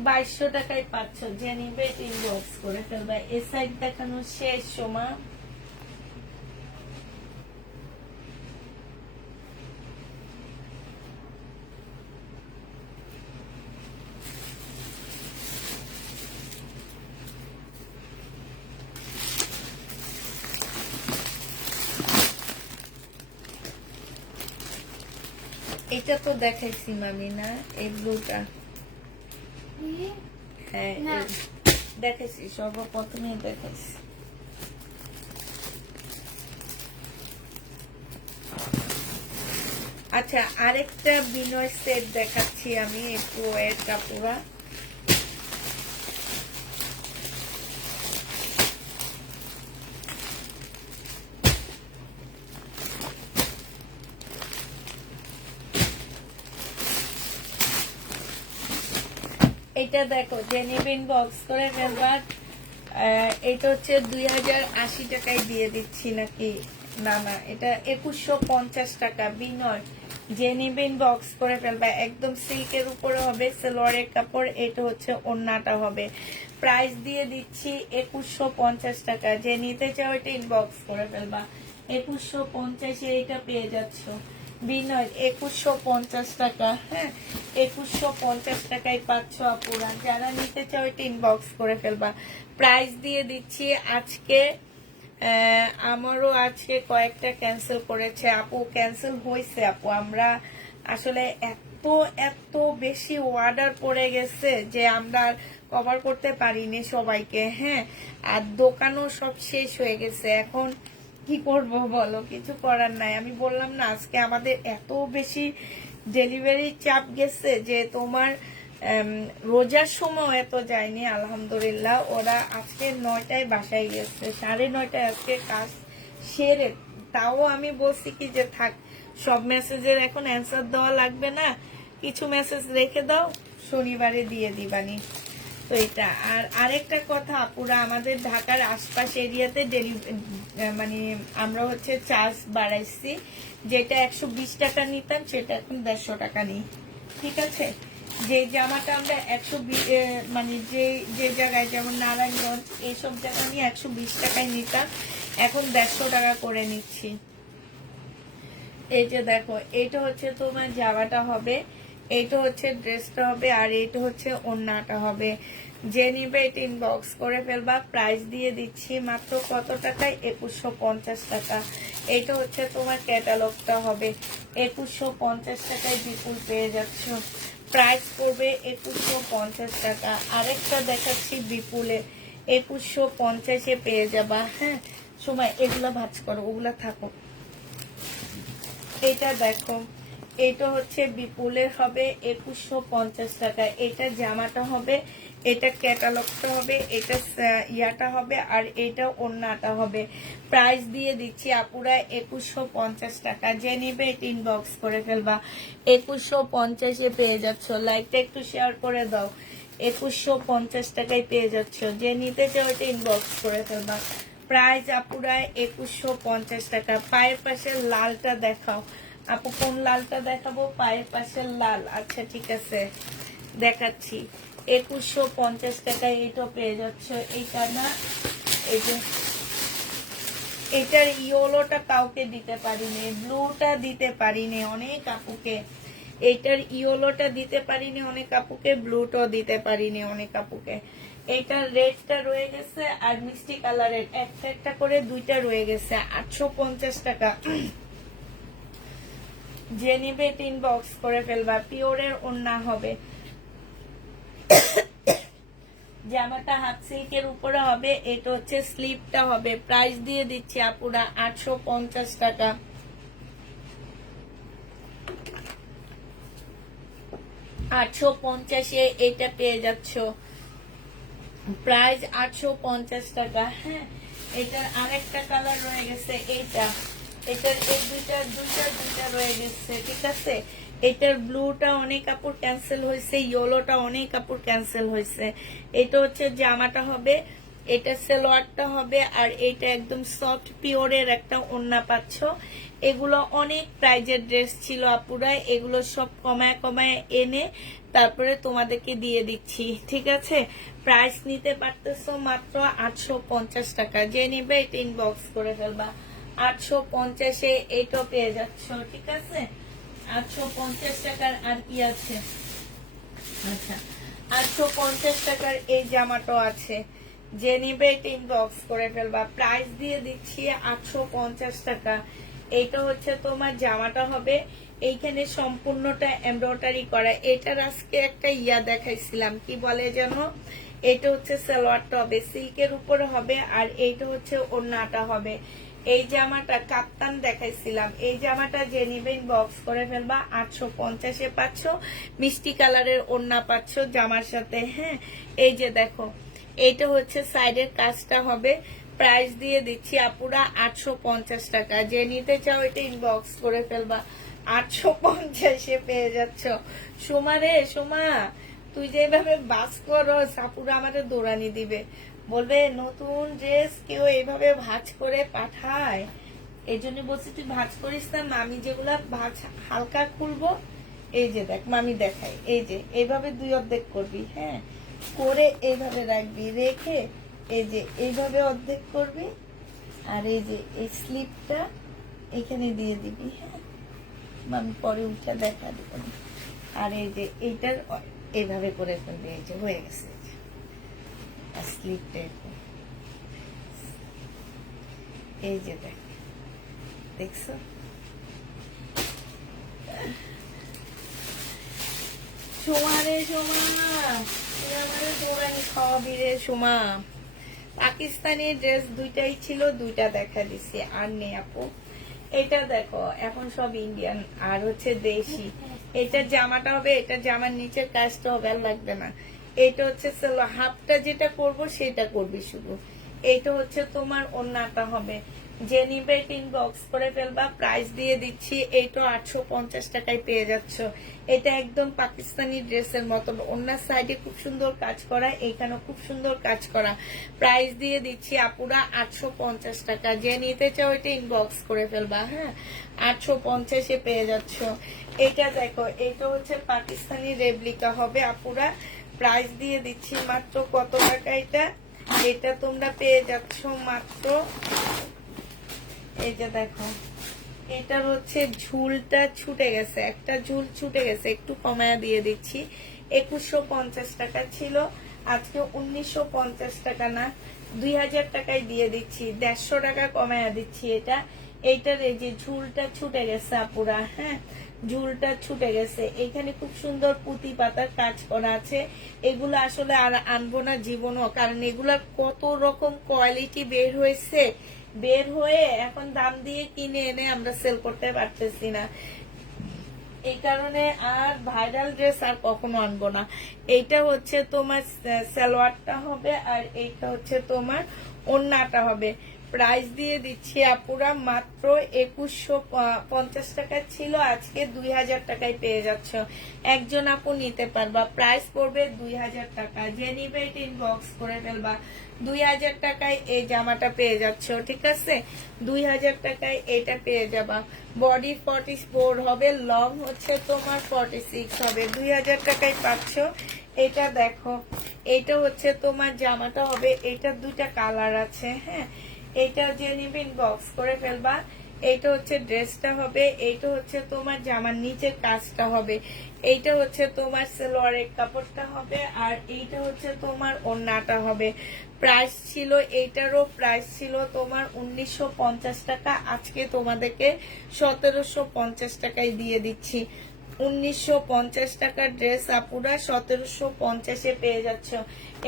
2200 টাকায় পাচ্ছ। যে নিবে ইনবক্স করে ফেলবা। এ সাইড দেখানো শেষ সময়। এটা তো দেখাইছি মামি না, এই ব্লুটা? হ্যাঁ দেখাইছি, সর্বপ্রথমে দেখাইছি। আচ্ছা, আরেকটা বিনয় সেট দেখাচ্ছি আমি, একটু ওয়েট কাপুরা। এটা দেখো, জেনিবিন বক্স করে ফেলবার। এটা হচ্ছে 2080 টাকায় দিয়ে দিচ্ছি নাকি? না না, এটা 2150 টাকা। বিনয়, জেনিবিন বক্স করে ফেলবা, একদম সিল্কের উপরে হবে, সালোয়ারের কাপড়। এটা হচ্ছে ওড়নাটা হবে। প্রাইস দিয়ে দিচ্ছি 2150 টাকা। যে নিতে চাও এটা ইনবক্স করে ফেলবা। 2150 এটা পেয়ে যাচ্ছ। বিনয় 2150 টাকা। হ্যাঁ, 2150 টাকায় পাচ্ছ আপুরা। যারা নিতে চাও এটা ইনবক্স করে ফেলবা। প্রাইস দিয়ে দিচ্ছি আজকে। আমারও আজকে কয়েকটা ক্যান্সেল করেছে আপু, ক্যান্সেল হয়েছে আপু। আমরা আসলে এত এত বেশি অর্ডার পড়ে গেছে যে আমরা কভার করতে পারিনি সবাইকে। হ্যাঁ, আর দোকানও সব শেষ হয়ে গেছে। এখন কি করব বলো, কিছু করার নাই। আমি বললাম না আজকে আমাদের এত বেশি ডেলিভারি চাপ গেছে যে তোমার রোজার সময় এত যায়নি। আলহামদুলিল্লাহ ওরা আজকে 9টায় বাসায় গেছে, 9:30টায় আজকে কাজ সেরে। তাও আমি বলছি কি যে থাক, সব মেসেজের এখন অ্যান্সার দেওয়া লাগবে না, কিছু মেসেজ রেখে দাও, শনিবারে দিয়ে দিবানি। তো এটা আর আরেকটা কথা, পুরা আমাদের ঢাকার আশপাশ এরিয়াতে মানে আমরা হচ্ছে চার্জ বাড়াইছি। যেটা 120 টাকা নিতাম সেটা এখন 150 টাকা নিই। ঠিক আছে, যে জামাটা আমরা 120 মানে যে জায়গায় যেমন নারায়ণগঞ্জ এইসব জায়গায় আমি 120 টাকায় নিতাম, এখন 150 টাকা করে নিচ্ছি। এই যে দেখো, এইটা হচ্ছে তোমার জামাটা হবে, এইটা হচ্ছে ড্রেসটা হবে, আর এইটা হচ্ছে ওড়নাটা হবে। যে নিবে এটা ইনবক্স করে ফেলবা। প্রাইস দিয়ে দিচ্ছি মাত্র কত টাকায়? 2150 টাকা। এইটা হচ্ছে তোমার ক্যাটালগটা হবে, 2150 টাকায় বিপুল পেয়ে যাচ্ছ। প্রাইস পড়বে 2150 টাকা। আরেকটা দেখাচ্ছি বিপুলে, 2150-এ পেয়ে যাবা। হ্যাঁ সময় এগুলা ভাজ করো, ওগুলা থাকো। এটা দেখো, এটা হচ্ছে বিপুলের হবে 2150 টাকা। এটা জামাটা হবে, এটা ক্যাটালগটা হবে, এটা ইয়াটা হবে, আর এটা ওড়নাটা হবে। প্রাইস দিয়ে দিচ্ছি আপুরা 2150 টাকা। যে নিবে এটা ইনবক্স করে ফেলবা। 2150-এ পেয়ে যাচ্ছ। লাইকটা একটু শেয়ার করে দাও। 2150 টাকায় পেয়ে যাচ্ছ। যে নিতে চাও এটা ইনবক্স করে ফেলবা। প্রাইস আপুরা 2150 টাকা। পায়ের পাশে লালটা দেখাও আপু, কোন লালটা দেখাবো? পায়ের পাশের লাল। আচ্ছা ঠিক আছে, দেখাচ্ছি। 2150 টাকায় এটা পেয়ে যাচ্ছ। এইটা না, এই যে এটার ইয়েলোটা কাউকে দিতে পারিনি, ব্লুটা দিতে পারিনি অনেক আপুকে, এইটার ইয়েলোটা দিতে পারিনি অনেক আপুকে, ব্লুটাও দিতে পারিনি অনেক আপুকে। এইটার রেডটা রয়ে গেছে, আর মিষ্টি কালারের একটা একটা করে দুইটা রয়ে গেছে। 850 টাকা। যে নিবে এটা ইনবক্স করে ফেলবা। পিওরের ওড়না হবে, জামাটা হাফ সিল্কের উপরে হবে। এটা হচ্ছে স্লিপটা হবে। প্রাইস দিয়ে দিচ্ছি আপুরা 850 টাকা। 850-এ এটা পেয়ে যাচ্ছ। প্রাইস 850 টাকা। হ্যাঁ, এটার আরেকটা কালার রয়ে গেছে, এইটা। এটার এই দুইটা রয়ে গেছে। ঠিক আছে, এটার ব্লুটা অনেক কাপড় ক্যান্সেল হয়েছে, ইয়েলোটা অনেক কাপড় ক্যান্সেল হয়েছে। এটা হচ্ছে জামাটা হবে, এটা সালোয়ারটা হবে, আর এটা একদম সফট পিওরের একটা ওড়না পাচ্ছ। এগুলো অনেক প্রাইজের ড্রেস ছিল আপুরা, এগুলো সব কমায় কমায় এনে তারপরে তোমাদেরকে দিয়ে দিচ্ছি। ঠিক আছে, প্রাইস নিতে পারতেছো মাত্র 850 টাকা। যে নিবে এটা ইনবক্স করে ফেলবা। 850-এ এটা পেয়ে যাচ্ছ। ঠিক আছে, 850 টাকার আর কি আছে? আচ্ছা, 850 টাকার এই জামাটাও আছে। যে নিবে এটা ইনবক্স করে ফেলবা। প্রাইস দিয়ে দিচ্ছি 850 টাকা। এইটা হচ্ছে তোমার জামাটা হবে, এইখানে সম্পূর্ণটা এমব্রয়ডারি করা। এটার আজকে একটা ইয়া দেখাইছিলাম, কি বলে যেন, এটা হচ্ছে সালোয়ারটা হবে, সিল্কের উপরে হবে, আর এইটা হচ্ছে ওড়নাটা হবে। এই জামাটা কাপ্তান দেখাইছিলাম, এই জামাটা যে নিবে ইনবক্স করে ফেলবা। 850-এ পাচ্ছ, মিষ্টি কালারের ওড়না পাচ্ছ জামার সাথে। হ্যাঁ, এই যে দেখো, এইটা হচ্ছে সাইডের কাজটা হবে। প্রাইস দিয়ে দিচ্ছি আপুরা 850 টাকা। যে নিতে চাও এটা ইনবক্স করে ফেলবা। 850-এ পেয়ে যাচ্ছ। সোমা রে সোমা, তুই যেভাবে বাস করো, আপুরা আমাদের দৌড়ানি দিবে, বলবে নতুন ড্রেস কেউ এইভাবে ভাঁজ করে পাঠায়। এই জন্য বলছি তুই ভাঁজ করিস না, মামি যেগুলা ভাঁজ হালকা খুলবো, এই যে দেখ মামি দেখাই, এই যে এইভাবে 2 অর্ধেক করবি। হ্যাঁ, করে এইভাবে রাখবি, রেখে এই যে এইভাবে অর্ধেক করবি, আর এই যে এই স্লিপটা এখানে দিয়ে দিবি। হ্যাঁ, আমি পরে উঠে দেখা দিব। আর এই যে এইটার এইভাবে করে ফেলবি, এই যে হয়ে গেছে স্লিপটা। এই যে দেখ, দেখছো? সোমা রে সোমা, তুই আমাদের দৌড়ানি খাওয়াবি রে সোমা। পাকিস্তানি ড্রেস দুইটাই ছিল, দুইটা দেখা দিছি, আর নেই আপু। এটা দেখো এখন সব ইন্ডিয়ান আর হচ্ছে দেশি। এটার জামাটা হবে, এটার জামার নিচের কাজটা হবে, আর লাগবে না। এটা হচ্ছে হাফটা যেটা করব সেটা করবি শুধু। এটা হচ্ছে তোমার ওন্নাটা হবে। যে নিবে ইনবক্স করে ফেলবা, প্রাইস দিয়ে দিচ্ছি। এইটা 850 টাকায় পেয়ে যাচ্ছ। এটা একদম পাকিস্তানি ড্রেসের মতন, ওন্নার সাইডে খুব সুন্দর কাজ করা, এইখানে খুব সুন্দর কাজ করা। প্রাইস দিয়ে দিচ্ছি আপুরা 850 টাকা। যে নিতে চাও এটা ইনবক্স করে ফেলবা। হ্যাঁ, 850-এ পেয়ে যাচ্ছ। এটা দেখো, এটা হচ্ছে পাকিস্তানি রেপ্লিকা হবে আপুরা। প্রাইস দিয়ে দিচ্ছি মাত্র কত টাকা এটা? এটা তোমরা পেয়ে যাচ্ছ মাত্র, এই যে দেখো, এটার হচ্ছে ঝুলটা ছুটে গেছে, একটা ঝুল ছুটে গেছে, একটু কমায়া দিয়ে দিচ্ছি। 2150 টাকা ছিল, আজকে 1950 টাকা না, 2000 টাকায় দিয়ে দিচ্ছি। 150 টাকা কমায়া দিচ্ছি এটা। এইটার এই যে ঝুলটা ছুটে গেছে আপুরা। হ্যাঁ, ঝুলটা ছুটে গেছে। এখানে খুব সুন্দর পুঁতি পাতার কাজ করা আছে। এগুলো আসলে আর আনবো না জীবনও, কারণ এগুলার কত রকম কোয়ালিটি বের হয়েছে, বের হয়ে এখন দাম দিয়ে কিনে এনে আমরা সেল করতে পারতেছি না। এই কারণে আর ভাইরাল ড্রেস আর কখনো আনবো না। এইটা হচ্ছে তোমার সালোয়ারটা হবে, আর এইটা হচ্ছে তোমার ওড়নাটা হবে। প্রাইস দিয়ে দিচ্ছি আপুরা মাত্র 2150 টাকা ছিল, আজকে 2000 টাকায় পেয়ে যাচ্ছ। একজন আপু নিতে পারবা, প্রাইস পড়বে 2000 টাকা। যে নিবে এটা ইনবক্স করে ফেলবা। 2000 টাকায় এই জামাটা পেয়ে যাচ্ছ, ঠিক আছে? 2000 টাকায় এটা পেয়ে যাবা। বডি 44 হবে, লং হচ্ছে তোমার 46 হবে। 2000 টাকায় পাচ্ছ। এটা দেখো, এটা হচ্ছে তোমার জামাটা হবে। এটা দুইটা কালার আছে। হ্যাঁ, এটা যে নিবে ইনবক্স করে ফেলবা। এইটা হচ্ছে ড্রেসটা হবে, এইটা হচ্ছে তোমার জামার নিচের কাজটা হবে, এইটা হচ্ছে তোমার সালোয়ারের কাপড়টা হবে, আর এইটা হচ্ছে তোমার ওড়নাটা হবে। প্রাইস ছিল, এইটারও প্রাইস ছিল তোমার 1950 টাকা, আজকে তোমাদেরকে 1750 টাকায় দিয়ে দিচ্ছি। 1950 টাকার ড্রেস আপুরা 1750-এ পেয়ে যাচ্ছ।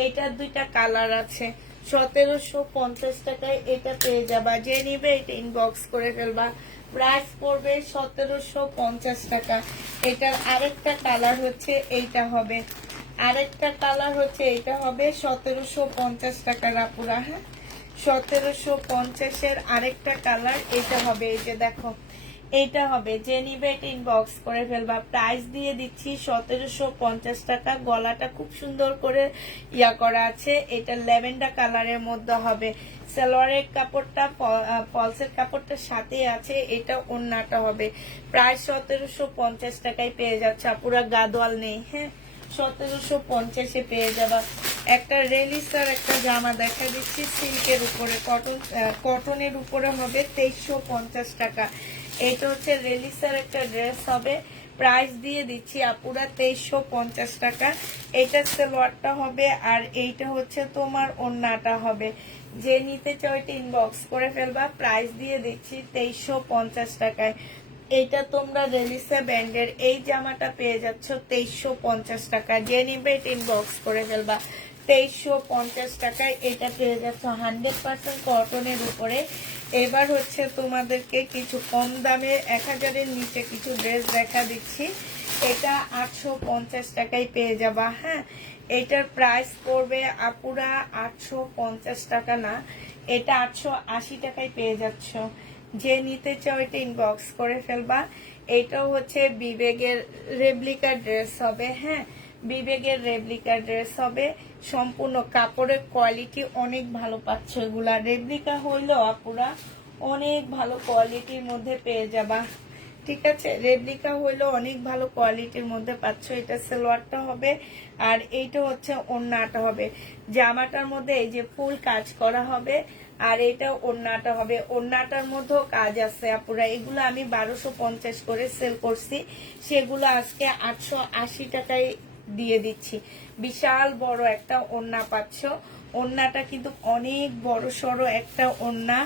এইটার দুইটা কালার আছে। 1750 টাকায় এটা পেয়ে যাবা। যে নিবে এটা ইনবক্স করে ফেলবা। প্রাইস পড়বে 1750 টাকা। এটার আরেকটা কালার হচ্ছে এইটা হবে, আরেকটা কালার হচ্ছে এইটা হবে 1750 টাকার আপুরা। হ্যাঁ, 1750-এর আরেকটা কালার এটা হবে। এই যে দেখো, এইটা হবে। যে নিবে এটা ইনবক্স করে ফেলবা। প্রাইস দিয়ে দিচ্ছি 1750 টাকা। গলাটা খুব সুন্দর করে ইয়া করা আছে। এটা ল্যাভেন্ডার কালারের মধ্যে হবে। সালোয়ারের কাপড়টা ফলসের কাপড়টার সাথে আছে। এটা ওড়নাটা হবে। প্রায় 1750 টাকায় পেয়ে যাচ্ছে। পুরা গাদোয়াল নেই। হ্যাঁ, 1750-এ পেয়ে যাবা। একটা রেলিসার একটা জামা দেখা দিচ্ছি সিল্কের উপরে, কটনের উপরে হবে 2350 টাকা। এটা হচ্ছে রেলিসার একটা ড্রেস হবে। প্রাইস দিয়ে দিচ্ছি আপুরা 2350 টাকা। এটা সালোয়ারটা হবে, আর এইটা হচ্ছে তোমার ওড়নাটা হবে। যে নিতে চাও এটা ইনবক্স করে ফেলবা। প্রাইস দিয়ে দিচ্ছি 2350 টাকায়। এইটা তোমরা রেলিসা ব্যান্ডের এই জামাটা পেয়ে যাচ্ছ 2350 টাকা। যে নিবে এটা ইনবক্স করে ফেলবা। 2350 টাকায় এটা পেয়ে যাচ্ছ 100% কটনের উপরে। এবার হচ্ছে তোমাদেরকে কিছু কম দামে 1000-এর নিচে কিছু ড্রেস দেখা দিচ্ছি। এটা 850 টাকায় পেয়ে যাবা। হ্যাঁ, এটার প্রাইস পড়বে আপুরা 850 টাকা না, এটা 880 টাকায় পেয়ে যাচ্ছ। যে নিতে চাও এটা ইনবক্স করে ফেলবা। এটাও হচ্ছে বিবেকের রেপ্লিকা ড্রেস হবে। হ্যাঁ, বিবেকের রেপ্লিকা ড্রেস হবে। সম্পূর্ণ কাপড়ের কোয়ালিটি অনেক ভালো পাচ্ছ। এগুলা রেপ্লিকা হইলো আপুরা অনেক ভালো কোয়ালিটির মধ্যে পেয়ে যাবা। ঠিক আছে, রেপ্লিকা হইলো অনেক ভালো কোয়ালিটির মধ্যে পাচ্ছ। এটা সালোয়ারটা হবে, আর এইটা হচ্ছে ওড়নাটা হবে। জামাটার মধ্যে এই যে ফুল কাজ করা হবে, আর এটা ওড়নাটা হবে। ওড়নাটার মধ্যেও কাজ আছে আপুরা। এগুলো আমি 1250 করে সেল করছি, সেগুলো আজকে 880 টাকায় দিয়ে দিচ্ছি। বিশাল বড় একটা ওড়না পাচ্ছ। ওড়নাটা কিন্তু অনেক বড় সড়ো একটা ওড়না,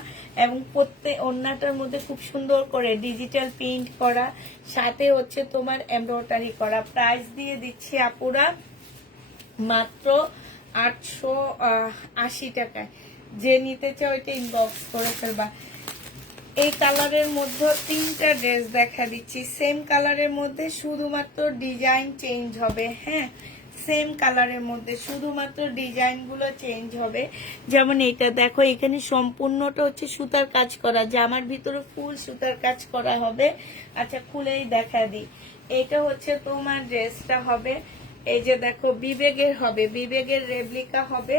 এবং প্রত্যেক ওড়নাটার মধ্যে খুব সুন্দর করে ডিজিটাল প্রিন্ট করা, সাথে হচ্ছে তোমার এমব্রয়ডারি করা। প্রাইস দিয়ে দিচ্ছি আপুরা মাত্র 880 টাকায়। যে নিতে চাও এটা ইনবক্স করে ফেলবা। এই কালারের মধ্যে 3টা ড্রেস দেখা দিচ্ছি, সেম কালারের মধ্যে শুধুমাত্র ডিজাইন চেঞ্জ হবে। হ্যাঁ, সেম কালারের মধ্যে শুধুমাত্র ডিজাইন গুলো চেঞ্জ হবে। যেমন এটা দেখো, এখানে সম্পূর্ণটা হচ্ছে সুতার কাজ করা, জামার ভিতরে ফুল সুতার কাজ করা হবে। আচ্ছা, খুলেই দেখা দিই। এটা হচ্ছে তোমার ড্রেসটা হবে, এই যে দেখো বিবেকের হবে, বিবেকের রেপ্লিকা হবে।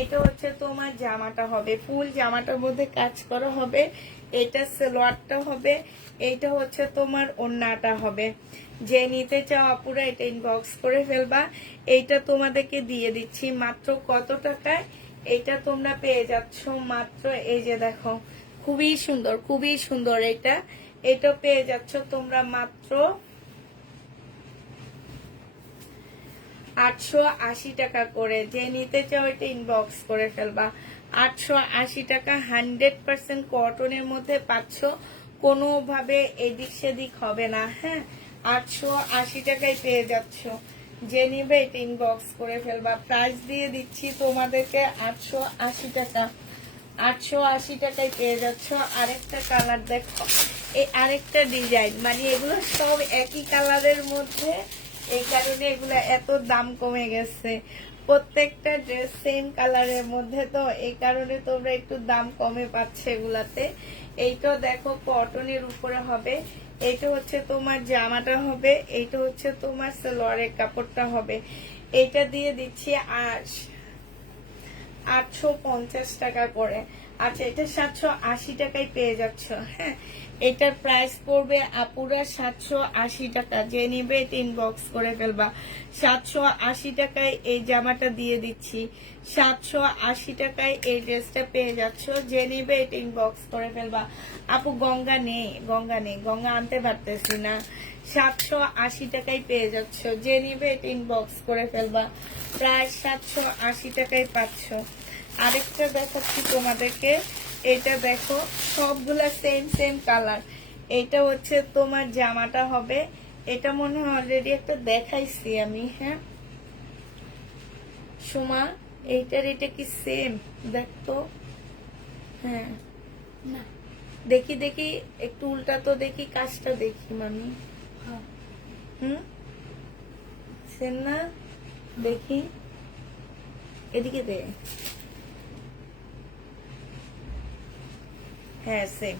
এটা হচ্ছে তোমার জামাটা হবে, ফুল জামাটার মধ্যে কাজ করা হবে। এটা সালোয়ারটা হবে, এইটা হচ্ছে তোমার ওড়নাটা হবে। যে নিতে চাও আপুরা এটা ইনবক্স করে ফেলবা। এইটা তোমাদেরকে দিয়ে দিচ্ছি মাত্র কত টাকায়? এটা তোমরা পেয়ে যাচ্ছ মাত্র, এই যে দেখো খুবই সুন্দর, খুবই সুন্দর। এটা পেয়ে যাচ্ছ তোমরা মাত্র 880 টাকা করে। যে নিতে চাও এটা ইনবক্স করে ফেলবা। 880 টাকা, 100% কটনের মধ্যে পাচ্ছ, কোনোভাবে এদিক সেদিক হবে না। হ্যাঁ, 880 টাকায় পেয়ে যাচ্ছ। যে নিবে এটা ইনবক্স করে ফেলবা। প্রাইস দিয়ে দিচ্ছি তোমাদেরকে 880 টাকা। 880 টাকায় পেয়ে যাচ্ছ। আরেকটা কালার দেখো, এই আরেকটা ডিজাইন, মানে এগুলো সব একই কালারের মধ্যে, এই কারণে এগুলা এত দাম কমে গেছে। প্রত্যেকটা ড্রেস সেম কালারের মধ্যে, তো এই কারণে তোমরা একটু দাম কমে পাচ্ছে এগুলাতে। এইটা দেখো কটনের উপরে হবে, এইটা হচ্ছে তোমার জামাটা হবে, এইটা হচ্ছে তোমার সালোয়ারের কাপড়টা হবে। এইটা দিয়ে দিচ্ছি 850 টাকা করে। আচ্ছা, এটা 780 টাকায় পেয়ে যাচ্ছ। হ্যাঁ, এটার প্রাইস পড়বে আপুরা 780 টাকা। যে নিবে এটা ইনবক্স করে ফেলবা। 780 টাকায় এই জামাটা দিয়ে দিচ্ছি, 780 টাকায় এই ড্রেসটা পেয়ে যাচ্ছ। যে নিবে এটা ইনবক্স করে ফেলবা। আপু গঙ্গা নেই, গঙ্গা আনতে পারতেছি না। 780 টাকায় পেয়ে যাচ্ছ। যে নিবে এটা ইনবক্স করে ফেলবা। প্রায় 780 টাকায় পাচ্ছ। আরেকটা দেখাচ্ছি তোমাদেরকে, এটা দেখো সবগুলা সেম সেম কালার। এটা হচ্ছে তোমার জামাটা হবে, এটা মনে হয় অলরেডি একটা দেখাইছি আমি। হ্যাঁ সুমা, এইটার এটা কি সেম দেখতো? হ্যাঁ না, দেখি দেখি, একটু উল্টা তো দেখি, কাজটা দেখি মামি। সেম না? দেখি এদিকে দে। হ্যাঁ সেম।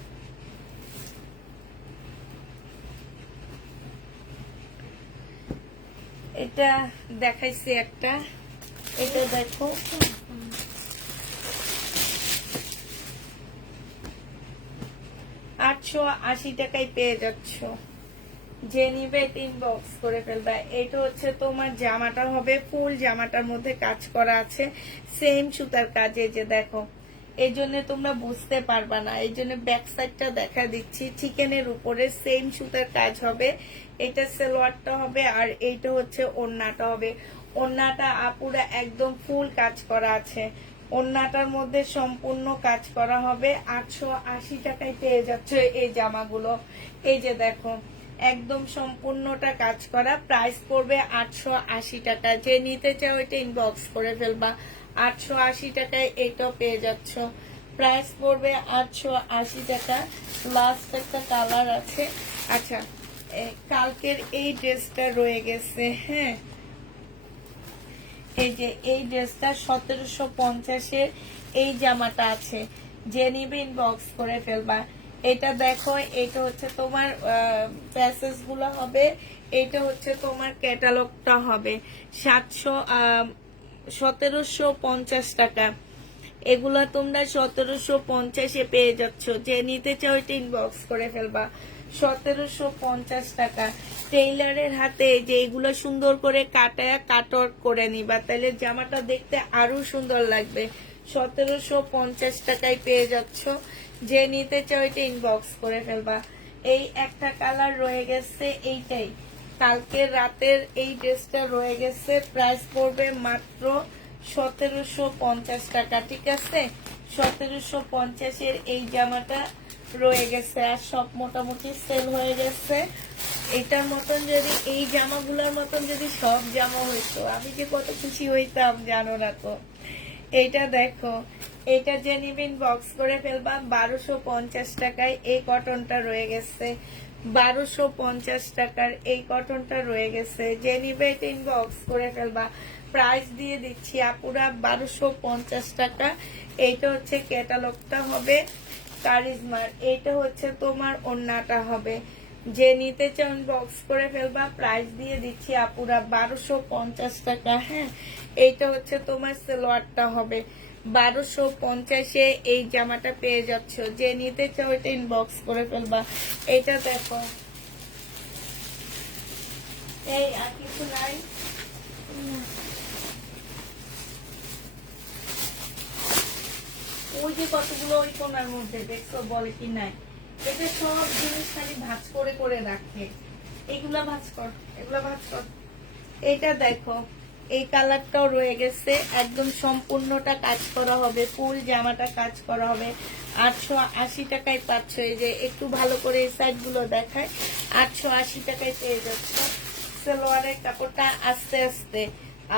এটা দেখাইছি একটা, এটা দেখো 880 টাকায় পেয়ে যাচ্ছ। যে নিবে ইনবক্স করে ফেলবা। এটা হচ্ছে তোমার জামাটা হবে, ফুল জামাটার মধ্যে কাজ করা আছে, সেম সুতার কাজে, যে দেখো এই জন্য তোমরা বুঝতে পারবা না, এই জন্য ব্যাক সাইডটা দেখা দিচ্ছি। চিকেনের উপরে সেম সুতার কাজ হবে। এটা সালোয়ারটা হবে, আর এইটা হচ্ছে ওড়নাটা হবে। ওড়নাটা আপুরা একদম ফুল কাজ করা আছে, ওড়নাটার মধ্যে সম্পূর্ণ কাজ করা হবে। 880 টাকায় পেয়ে যাচ্ছে এই জামাগুলো। এই যে দেখো একদম সম্পূর্ণটা কাজ করা। প্রাইস পড়বে 880 টাকা। যে নিতে চাও এটা ইনবক্স করে ফেলবা। 880 টাকায় এটাও পেয়ে যাচ্ছ। প্রাইস পড়বে 880 টাকা। লাস্ট একটা কালার আছে। আচ্ছা, কালকের এই ড্রেসটা রয়ে গেছে। হ্যাঁ, এই যে এই ড্রেসটা 1750-এর এই জামাটা আছে। যে নিবে ইনবক্স করে ফেলবা। এটা দেখো, এটা হচ্ছে তোমার প্যাসেজ গুলো হবে, এটা হচ্ছে তোমার ক্যাটালগটা হবে। 1750 টাকা। এগুলা তোমরা 1750-এ পেয়ে যাচ্ছ। যে নিতে চাও এটা ইনবক্স করে ফেলবা। 1750 টাকা। টেইলারের হাতে যে এগুলো সুন্দর করে কাটায় কাটওয়ার্ক করে নিবা, তাহলে জামাটা দেখতে আরো সুন্দর লাগবে। 1750 টাকায় পেয়ে যাচ্ছ। যে নিতে চাও এটা ইনবক্স করে ফেলবা। এই একটা কালার রয়ে গেছে, এইটাই কালকের রাতের এই ড্রেসটা রয়ে গেছে। প্রাইস পড়বে মাত্র 1750 টাকা। ঠিক আছে, 1750-এর এই জামাটা রয়ে গেছে, আর সব মোটামুটি সেল হয়ে গেছে। এটার মতন যদি এই জামাগুলোর মতন যদি সব জামা হইতো আমি যে কত খুশি হইতাম জানো না তো। এইটা দেখো, এটা যে নিবেন বক্স করে ফেলবা 1250 টাকায়। এই কটনটা রয়ে গেছে 1250 টাকার, এই কটনটা রয়ে গেছে। যে নিবে এটা ইনবক্স করে ফেলবা। প্রাইস দিয়ে দিচ্ছি আপুরা 1250 টাকা। এইটা হচ্ছে ক্যাটালগটা হবে কারিজমার, এইটা হচ্ছে তোমার ওড়নাটা হবে। যে নিতে চান বক্স করে ফেলবা। প্রাইস দিয়ে দিচ্ছি আপুরা 1250 টাকা। হ্যাঁ, এইটা হচ্ছে তোমার সালোয়ারটা হবে 1250-এ। এই জামাটা পেয়ে যাচ্ছ। যে নিতে চাও এটা ইনবক্স করে ফেলবা। এটা দেখো, এই আর কিছু নাই। ওই যে কতগুলো ওই কোনার মধ্যে দেখছো, বলে কি নাই। এটা সব জিনিস খালি ভাঁজ করে করে রাখে। এগুলা ভাঁজ কর, এগুলা ভাঁজ কর। এইটা দেখো, এই কালারটাও রয়ে গেছে। একদম সম্পূর্ণটা কাজ করা হবে, ফুল জামাটা কাজ করা হবে। 880 টাকায় পাচ্ছ। এই যে একটু ভালো করে এই সাইড গুলো দেখায়, 880 টাকায় পেয়ে যাচ্ছ। সালোয়ারের কাপড়টা আস্তে আস্তে।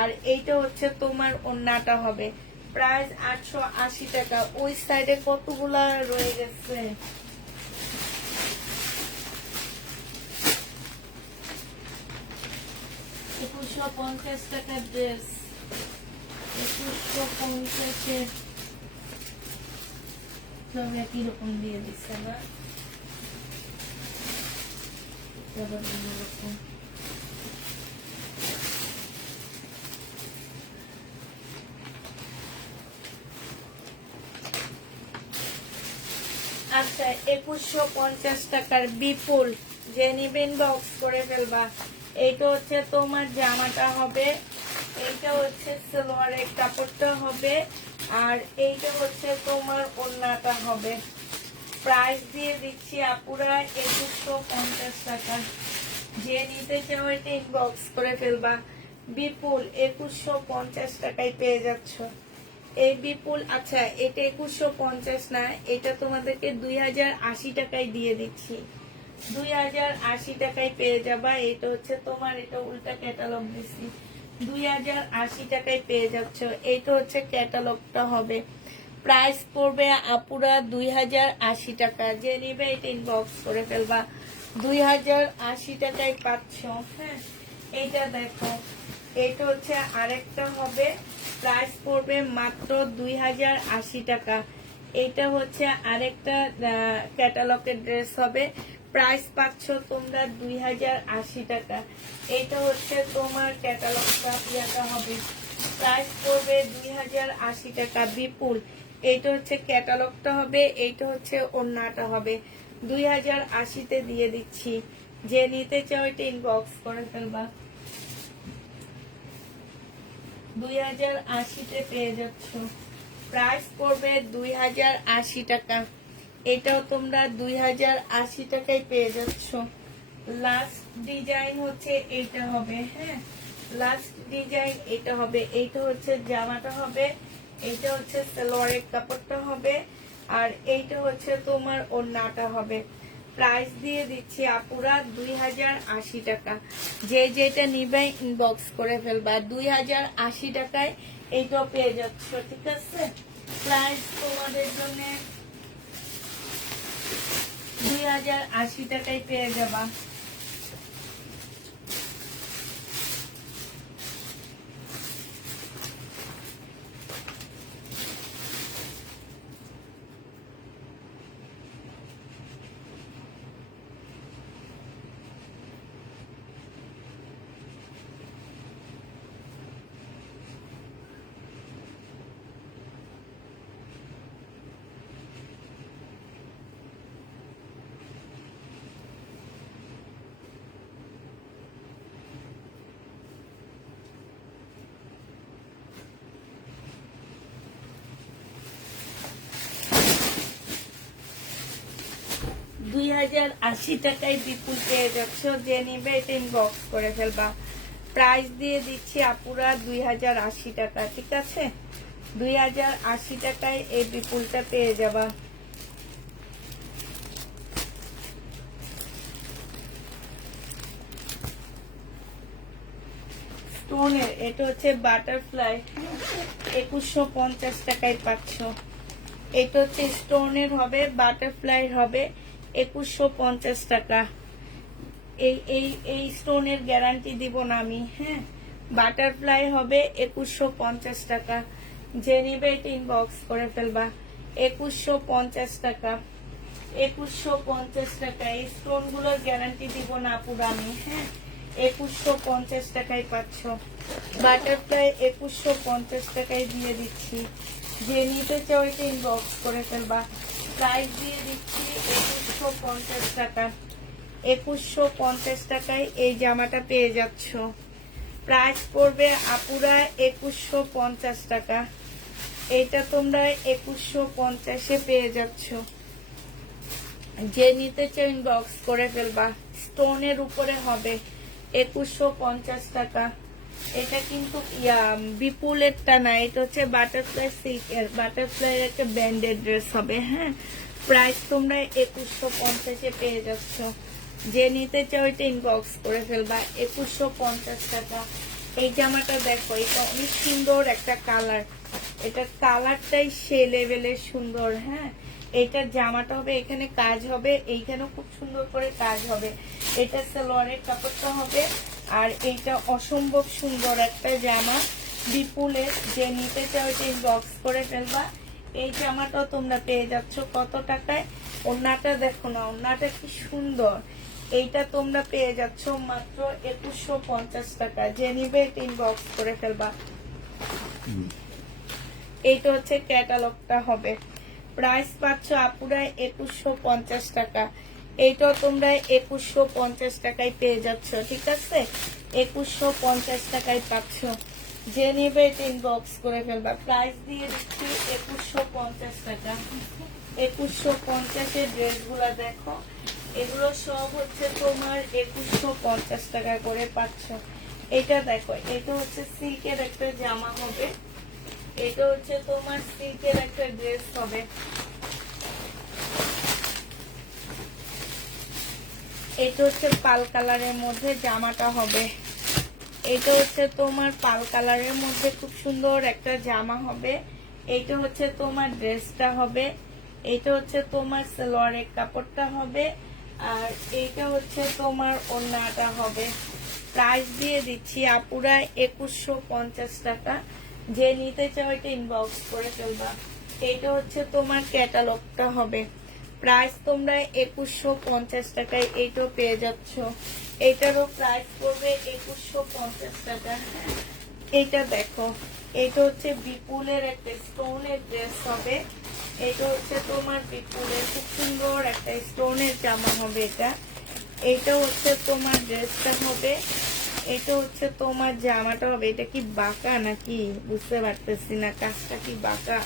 আর এইটা হচ্ছে তোমার ওড়নাটা হবে। প্রাইস 880 টাকা। ওই সাইডে কতগুলা রয়ে গেছে। $2150 টাকার ড্রেস, 2150-এ সব একই রকম দিয়ে দিচ্ছে না। আচ্ছা, 2150 টাকার বিপুল। যে নিবেন বক্স করে ফেলবা। এইটা হচ্ছে তোমার জামাটা হবে, এইটা হচ্ছে সালোয়ারের কাপড়টা হবে, আর এইটা হচ্ছে তোমার ওড়নাটা হবে। প্রাইস দিয়ে দিচ্ছি আপুরা 2150 টাকা। যে নিতে চাও এটা ইনবক্স করে ফেলবা। বিপুল 2150 টাকায় পেয়ে যাচ্ছ। এই বিপুল, আচ্ছা এটা 2150 না, এটা তোমাদেরকে 2080 টাকায় দিয়ে দিচ্ছি। 2080 টাকায় পেয়ে যাবা। এটা হচ্ছে তোমার, এটা উল্টা ক্যাটালগ দিচ্ছি। 2080 টাকায় পেয়ে যাচ্ছ। এইটা হচ্ছে ক্যাটালগটা হবে। প্রাইস পড়বে আপুরা 2080 টাকা। যে নিবে এটা ইনবক্স করে ফেলবা। 2080 টাকায় পাচ্ছ। হ্যাঁ, এইটা দেখো, এটা হচ্ছে আরেকটা হবে। প্রাইস পড়বে মাত্র 2080 টাকা। এটা হচ্ছে আরেকটা ক্যাটালগের ড্রেস হবে। প্রাইস পাচ্ছ তোমরা 2080 টাকা। এটা হচ্ছে তোমার ক্যাটালগটা ইয়াটা হবে। প্রাইস পড়বে 2080 টাকা বিপুল। এইটা হচ্ছে ক্যাটালগটা হবে, এইটা হচ্ছে ওড়নাটা হবে। 2080-তে দিয়ে দিচ্ছি। যে নিতে চাও এটা ইনবক্স করে ফেলবা। 2080-তে পেয়ে যাচ্ছ। প্রাইস পড়বে 2080 টাকা। এটাও তোমরা 2080 টাকায় পেয়ে যাচ্ছ। লাস্ট ডিজাইন হচ্ছে এটা হবে। হ্যাঁ, লাস্ট ডিজাইন এটা হবে। এইটা হচ্ছে জামাটা হবে, এইটা হচ্ছে সালোয়ারের কাপড়টা হবে, আর এইটা হচ্ছে তোমার ওড়নাটা হবে। প্রাইস দিয়ে দিচ্ছি আপুরা 2080 টাকা। যে যেটা নিবে ইনবক্স করে ফেলবা। 2080 টাকায় এইটাও পেয়ে যাচ্ছ। ঠিক আছে, প্রাইস তোমাদের জন্য 2080 টাকায় পেয়ে যাবা। দুই 2080 টাকায় বিপুল পেয়ে যাচ্ছ। যে নিবে এটা ইনবক্স করে ফেলবা। প্রাইস দিয়ে দিচ্ছি আপুরা 2080 টাকা। ঠিক আছে, 2080 টাকায় এই বিপুলটা পেয়ে যাবা। স্টোনের, এটা হচ্ছে বাটারফ্লাই, 2150 টাকায় পাচ্ছ। এটা হচ্ছে স্টোনের হবে, বাটারফ্লাই হবে, 2150 টাকা। এই এই এই স্টোনের গ্যারান্টি দিব না আমি, হ্যাঁ। বাটারফ্লাই হবে 2150 টাকা, যে নিবে এটা ইনবক্স করে ফেলবা। 2150 টাকা, 2150 টাকা। এই স্টোন গুলোর গ্যারান্টি দিব না পুরো আমি, হ্যাঁ। 2150 টাকায় পাচ্ছ। বাটারফ্লাই 2150 টাকায় দিয়ে দিচ্ছি, যে নিতে চাও এটা ইনবক্স করে ফেলবা। প্রাইস দিয়ে দিচ্ছি 2150 টাকা। 2150 টাকায় এই জামাটা পেয়ে যাচ্ছ। প্রাইস পড়বে আপুরা 2150 টাকা। এটা তোমরা 2150-এ পেয়ে যাচ্ছ, যে নিতে চাও ইনবক্স করে ফেলবা। স্টোনের উপরে হবে 2150 টাকা। এটা কিন্তু বিপুলেরটা না, এটা হচ্ছে বাটারফ্লাই সিল্কের, বাটারফ্লাই একটা ব্যান্ডেড ড্রেস হবে, হ্যাঁ। প্রাইস তোমরা 2150-এ পেয়ে যাচ্ছ, যে নিতে চাও এটা ইনবক্স করে ফেলবা। 2150 টাকা। এই জামাটা দেখো, এটা অনেক সুন্দর একটা কালার, এটা কালারটাই সে লেভেলের সুন্দর, হ্যাঁ। এইটার জামাটা হবে, এখানে কাজ হবে, এইখানেও খুব সুন্দর করে কাজ হবে। এটা সালোয়ারের কাপড়টা হবে, আর এইটা অসম্ভব সুন্দর একটা জামা বিপুলের, যে নিতে চাও এটা ইনবক্স করে ফেলবা। এই জামাটাও তোমরা পেয়ে যাচ্ছ কত টাকায়? ওড়নাটা দেখো না, ওড়নাটা কি সুন্দর। এইটা তোমরা পেয়ে যাচ্ছ মাত্র 2150 টাকা, যে নিবে এটা ইনবক্স করে ফেলবা। এইটা হচ্ছে ক্যাটালগটা হবে। প্রাইস পাচ্ছ আপুরা 2150 টাকা। এইটাও তোমরা 2150 টাকায় পেয়ে যাচ্ছ, ঠিক আছে। 2150 টাকায় পাচ্ছ, যে নেবে এটা ইনবক্স করে ফেলবা। প্রাইস দিয়ে দিচ্ছি 2150 টাকা। 2150-এর ড্রেসগুলো দেখো, এগুলো সব হচ্ছে তোমার 2150 টাকা করে পাচ্ছ। এটা দেখো, এটা হচ্ছে সিল্কের একটা জামা হবে, এটা হচ্ছে তোমার সিল্কের একটা ড্রেস হবে। এটা হচ্ছে পাল কালারের মধ্যে জামাটা হবে, এটা হচ্ছে তোমার পাল কালারের মধ্যে খুব সুন্দর একটা জামা হবে। এটা হচ্ছে তোমার ড্রেসটা হবে, এটা হচ্ছে তোমার সালোয়ারের কাপড়টা হবে, আর এইটা হচ্ছে তোমার ওড়নাটা হবে। প্রাইস দিয়ে দিচ্ছি আপুরা 2150 টাকা, যে নিতে চাও এটা ইনবক্স করে ফেলবা। এইটা হচ্ছে তোমার ক্যাটালগটা হবে। প্রাইস তোমরা 2150 টাকায় এইটাও পেয়ে যাচ্ছ। এইটারও প্রাইস পড়বে 2150 টাকা। এইটা দেখো, এটা হচ্ছে বিপুলের একটা স্টোনের ড্রেস হবে, এটা হচ্ছে তোমার বিপুলের খুব সুন্দর একটা স্টোনের জামা হবে। এটা হচ্ছে তোমার ড্রেসটা হবে, এটা হচ্ছে তোমার জামাটা হবে। এটা কি বাঁকা নাকি বুঝতে পারতেছি না, কাজটা কি বাঁকা?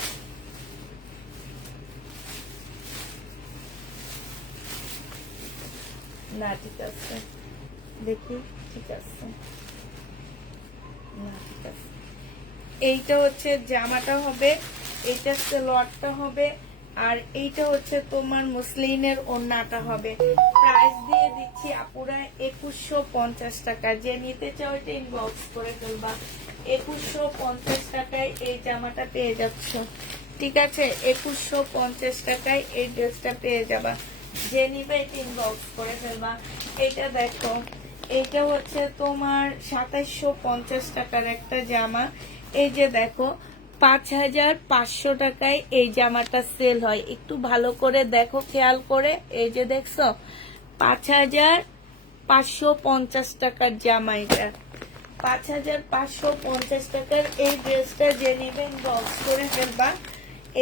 না ঠিক আছে, দেখি ঠিক আছে, না ঠিক আছে। এইটা হচ্ছে জামাটা হবে, এটা সালোয়ারটা হবে, আর এইটা হচ্ছে তোমার মসলিনের ওড়নাটা হবে। প্রাইস দিয়ে দিচ্ছি আপুরা 2150 টাকা, যে নিতে চাও এটা ইনবক্স করে ফেলবা। 2150 টাকায় এই জামাটা পেয়ে যাচ্ছ, ঠিক আছে। 2150 টাকায় এই ড্রেসটা পেয়ে যাবা, যে নিবে এটা ইনবক্স করে ফেলবা। এটা দেখো, এইটা হচ্ছে তোমার 2750 টাকার একটা জামা। এই যে দেখো, 5500 টাকায় এই জামাটা সেল হয়। একটু ভালো করে দেখো, খেয়াল করে, এই যে দেখছো 5550 টাকার জামা। এটা 5550 টাকার এই ড্রেসটা যে নেবেন বক্স করে ফেলবা।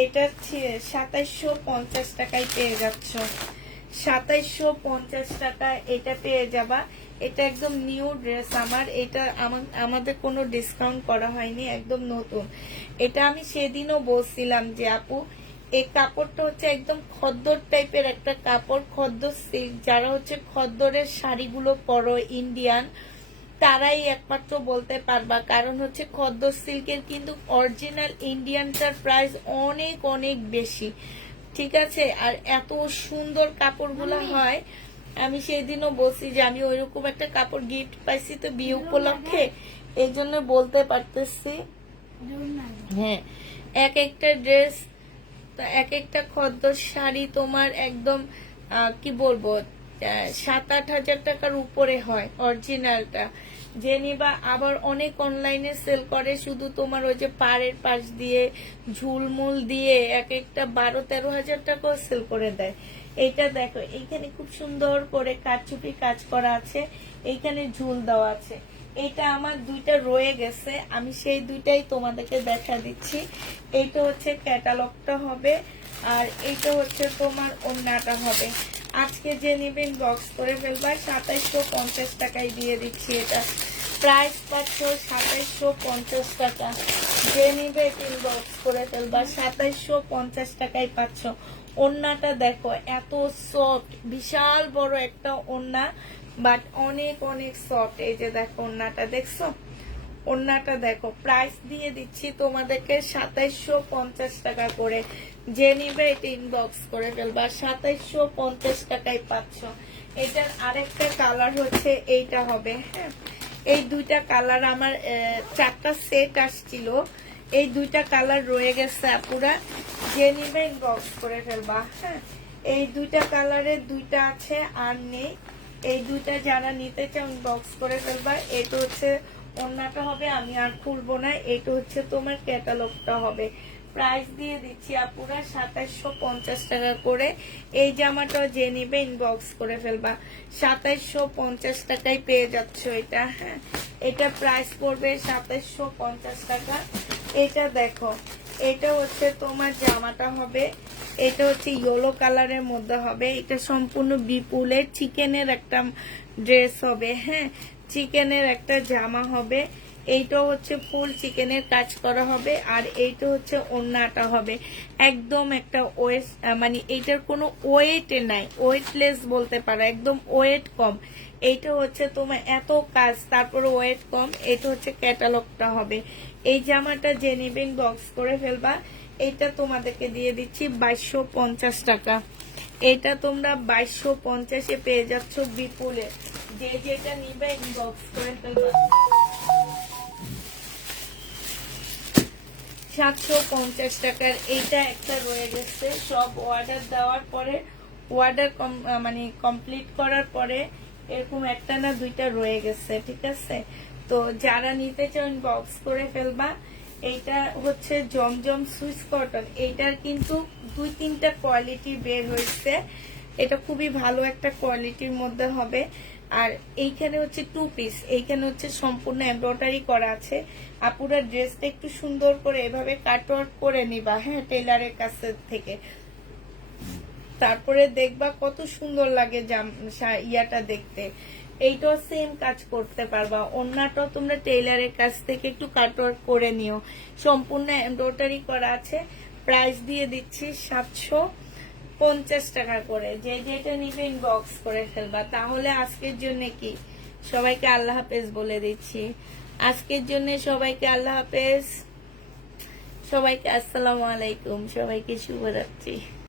এটা 2750 টাকায় পেয়ে যাচ্ছ, 2750 টাকা এটা পেয়ে যাবা। এটা একদম নিউ ড্রেস আমার, এটা আমাদের কোনো ডিসকাউন্ট করা হয়নি, একদম নতুন। এটা আমি সেদিনও বলছিলাম যে আপু এই কাপড়টা হচ্ছে একদম খদ্দর টাইপের একটা কাপড়, খদ্দর সিল্ক। যারা হচ্ছে খদ্দরের শাড়িগুলো পরো ইন্ডিয়ান, তারাই একমাত্র বলতে পারবা, কারণ হচ্ছে খদ্দর সিল্কের কিন্তু অরিজিনাল ইন্ডিয়ানটার প্রাইস অনেক অনেক বেশি, ঠিক আছে। আর এত সুন্দর কাপড়গুলো হয়, আমি সেদিনও বলছি যে আমি ওইরকম একটা কাপড় গিফট পাইছি তো বিয়ে উপলক্ষে, এই জন্য বলতে পারতেছি। ধরুন না। হ্যাঁ, এক একটা ড্রেস, এক একটা খদ্দর শাড়ি তোমার একদম কি বলবো 7-8 হাজার টাকার উপরে হয় অরিজিনালটা। যে নিবা আবার অনেক অনলাইনে সেল করে শুধু তোমার ওই যে পাড়ের পাশ দিয়ে ঝুলমুল দিয়ে এক একটা 12-13 হাজার টাকাও সেল করে দেয়। এইটা দেখো, এইখানে খুব সুন্দর করে কারচুপি কাজ করা আছে, এইখানে ঝুল দেওয়া আছে। এইটা আমার দুইটা রয়ে গেছে, আমি সেই দুইটাই তোমাদেরকে দেখা দিচ্ছি। এইটা হচ্ছে ক্যাটালগটা হবে, আর এইটা হচ্ছে তোমার ওড়নাটা হবে। আজকে যে নিবেন বক্স করে ফেলবা, 2750 টাকায় দিয়ে দিচ্ছি। এটা প্রাইস পাচ্ছ 2750 টাকা। যে নিবে বক্স করে ফেলবা, 2750 টাকায় পাচ্ছ। ওড়নাটা দেখো এত সফট, বিশাল বড় একটা ওড়না, বাট অনেক অনেক সফট। এই যে দেখো ওড়নাটা, দেখছো ওড়নাটা দেখো। প্রাইস দিয়ে দিচ্ছি তোমাদেরকে 2750 টাকা করে। যে নিবে এটা ইনবক্স করে ফেলবা, 2750 টাকায় পাচ্ছ। এটার আরেকটা কালার হচ্ছে এইটা হবে। হ্যাঁ, এই দুইটা কালার আমার 4টা সেট আসছিল, এই দুইটা কালার রয়ে গেছে আপুরা। যে নিবে ইনবক্স করে ফেলবা। হ্যাঁ, এই দুইটা কালারের দুইটা আছে আর নেই। এই দুইটা যারা নিতে চাও ইনবক্স করে ফেলবা। এটা হচ্ছে ওড়নাটা হবে, আমি আর খুলবো না। এটা হচ্ছে তোমার ক্যাটালগটা হবে। প্রাইস দিয়ে দিচ্ছি আপুরা 2750 টাকা করে। এই জামাটাও যে নিবে ইনবক্স করে ফেলবা, 2750 টাকায় পেয়ে যাচ্ছ এটা। হ্যাঁ, এটা প্রাইস পড়বে 2750 টাকা। এটা দেখো, এটা হচ্ছে তোমার জামাটা হবে, এটা হচ্ছে ইয়েলো কালারের মধ্যে হবে। এটা সম্পূর্ণ বিপুলের চিকেনের একটা ড্রেস হবে। হ্যাঁ, চিকেনের একটা জামা হবে। এইটা হচ্ছে ফুল চিকেনের কাজ করা হবে, আর এইটা হচ্ছে ওড়নাটা হবে। একদম একটা ওয়েট, মানে এইটার কোনো ওয়েট নাই, ওয়েটলেস বলতে পারো, একদম ওয়েট কম। এইটা হচ্ছে তোমার এত কাজ তারপরে ওয়েট কম। এটা হচ্ছে ক্যাটালগটা হবে। এই জামাটা যে নিবেন বক্স করে ফেলবা। এটা তোমাদেরকে দিয়ে দিচ্ছি 2250 টাকা। এটা তোমরা 2250-এ পেয়ে যাচ্ছ বিপুলে। যে যেটা নিবে ইনবক্স করে ফেলবা। 750 টাকার এইটা একটা রয়ে গেছে। সব অর্ডার দেওয়ার পরে, অর্ডার মানে কমপ্লিট করার পরে এরকম একটা না দুইটা রয়ে গেছে, ঠিক আছে। তো যারা নিতে চান বক্স করে ফেলবা। এইটা হচ্ছে জমজম সুইস কটন। এইটার কিন্তু 2-3টা কোয়ালিটি বের হয়েছে। এটা খুবই ভালো একটা কোয়ালিটির মধ্যে হবে। আর এইখানে হচ্ছে 2 পিস, এইখানে হচ্ছে সম্পূর্ণ এমব্রয়ডারি করা আছে। আপুরা ড্রেসটা একটু সুন্দর করে এভাবে কাটওয়ার্ক করে নিবা। হ্যাঁ, টেলারের কাছে থেকে, তারপরে দেখবা কত সুন্দর লাগে ইয়াটা দেখতে। এইটাও সেম কাজ করতে পারবা। ওড়নাটাও তোমরা টেইলারের কাছ থেকে একটু কাটওয়ার্ক করে নিও। সম্পূর্ণ এমব্রয়ডারি করা আছে। প্রাইস দিয়ে দিচ্ছি 750 টাকা করে। যে যেটা নিবে ইনবক্স করে ফেলবা। তাহলে আজকের জন্য কি সবাইকে আল্লাহ হাফেজ বলে দিচ্ছি। আজকের জন্য সবাইকে আল্লাহ হাফেজ, সবাইকে আসসালামু আলাইকুম, সবাইকে শুভরাত্রি।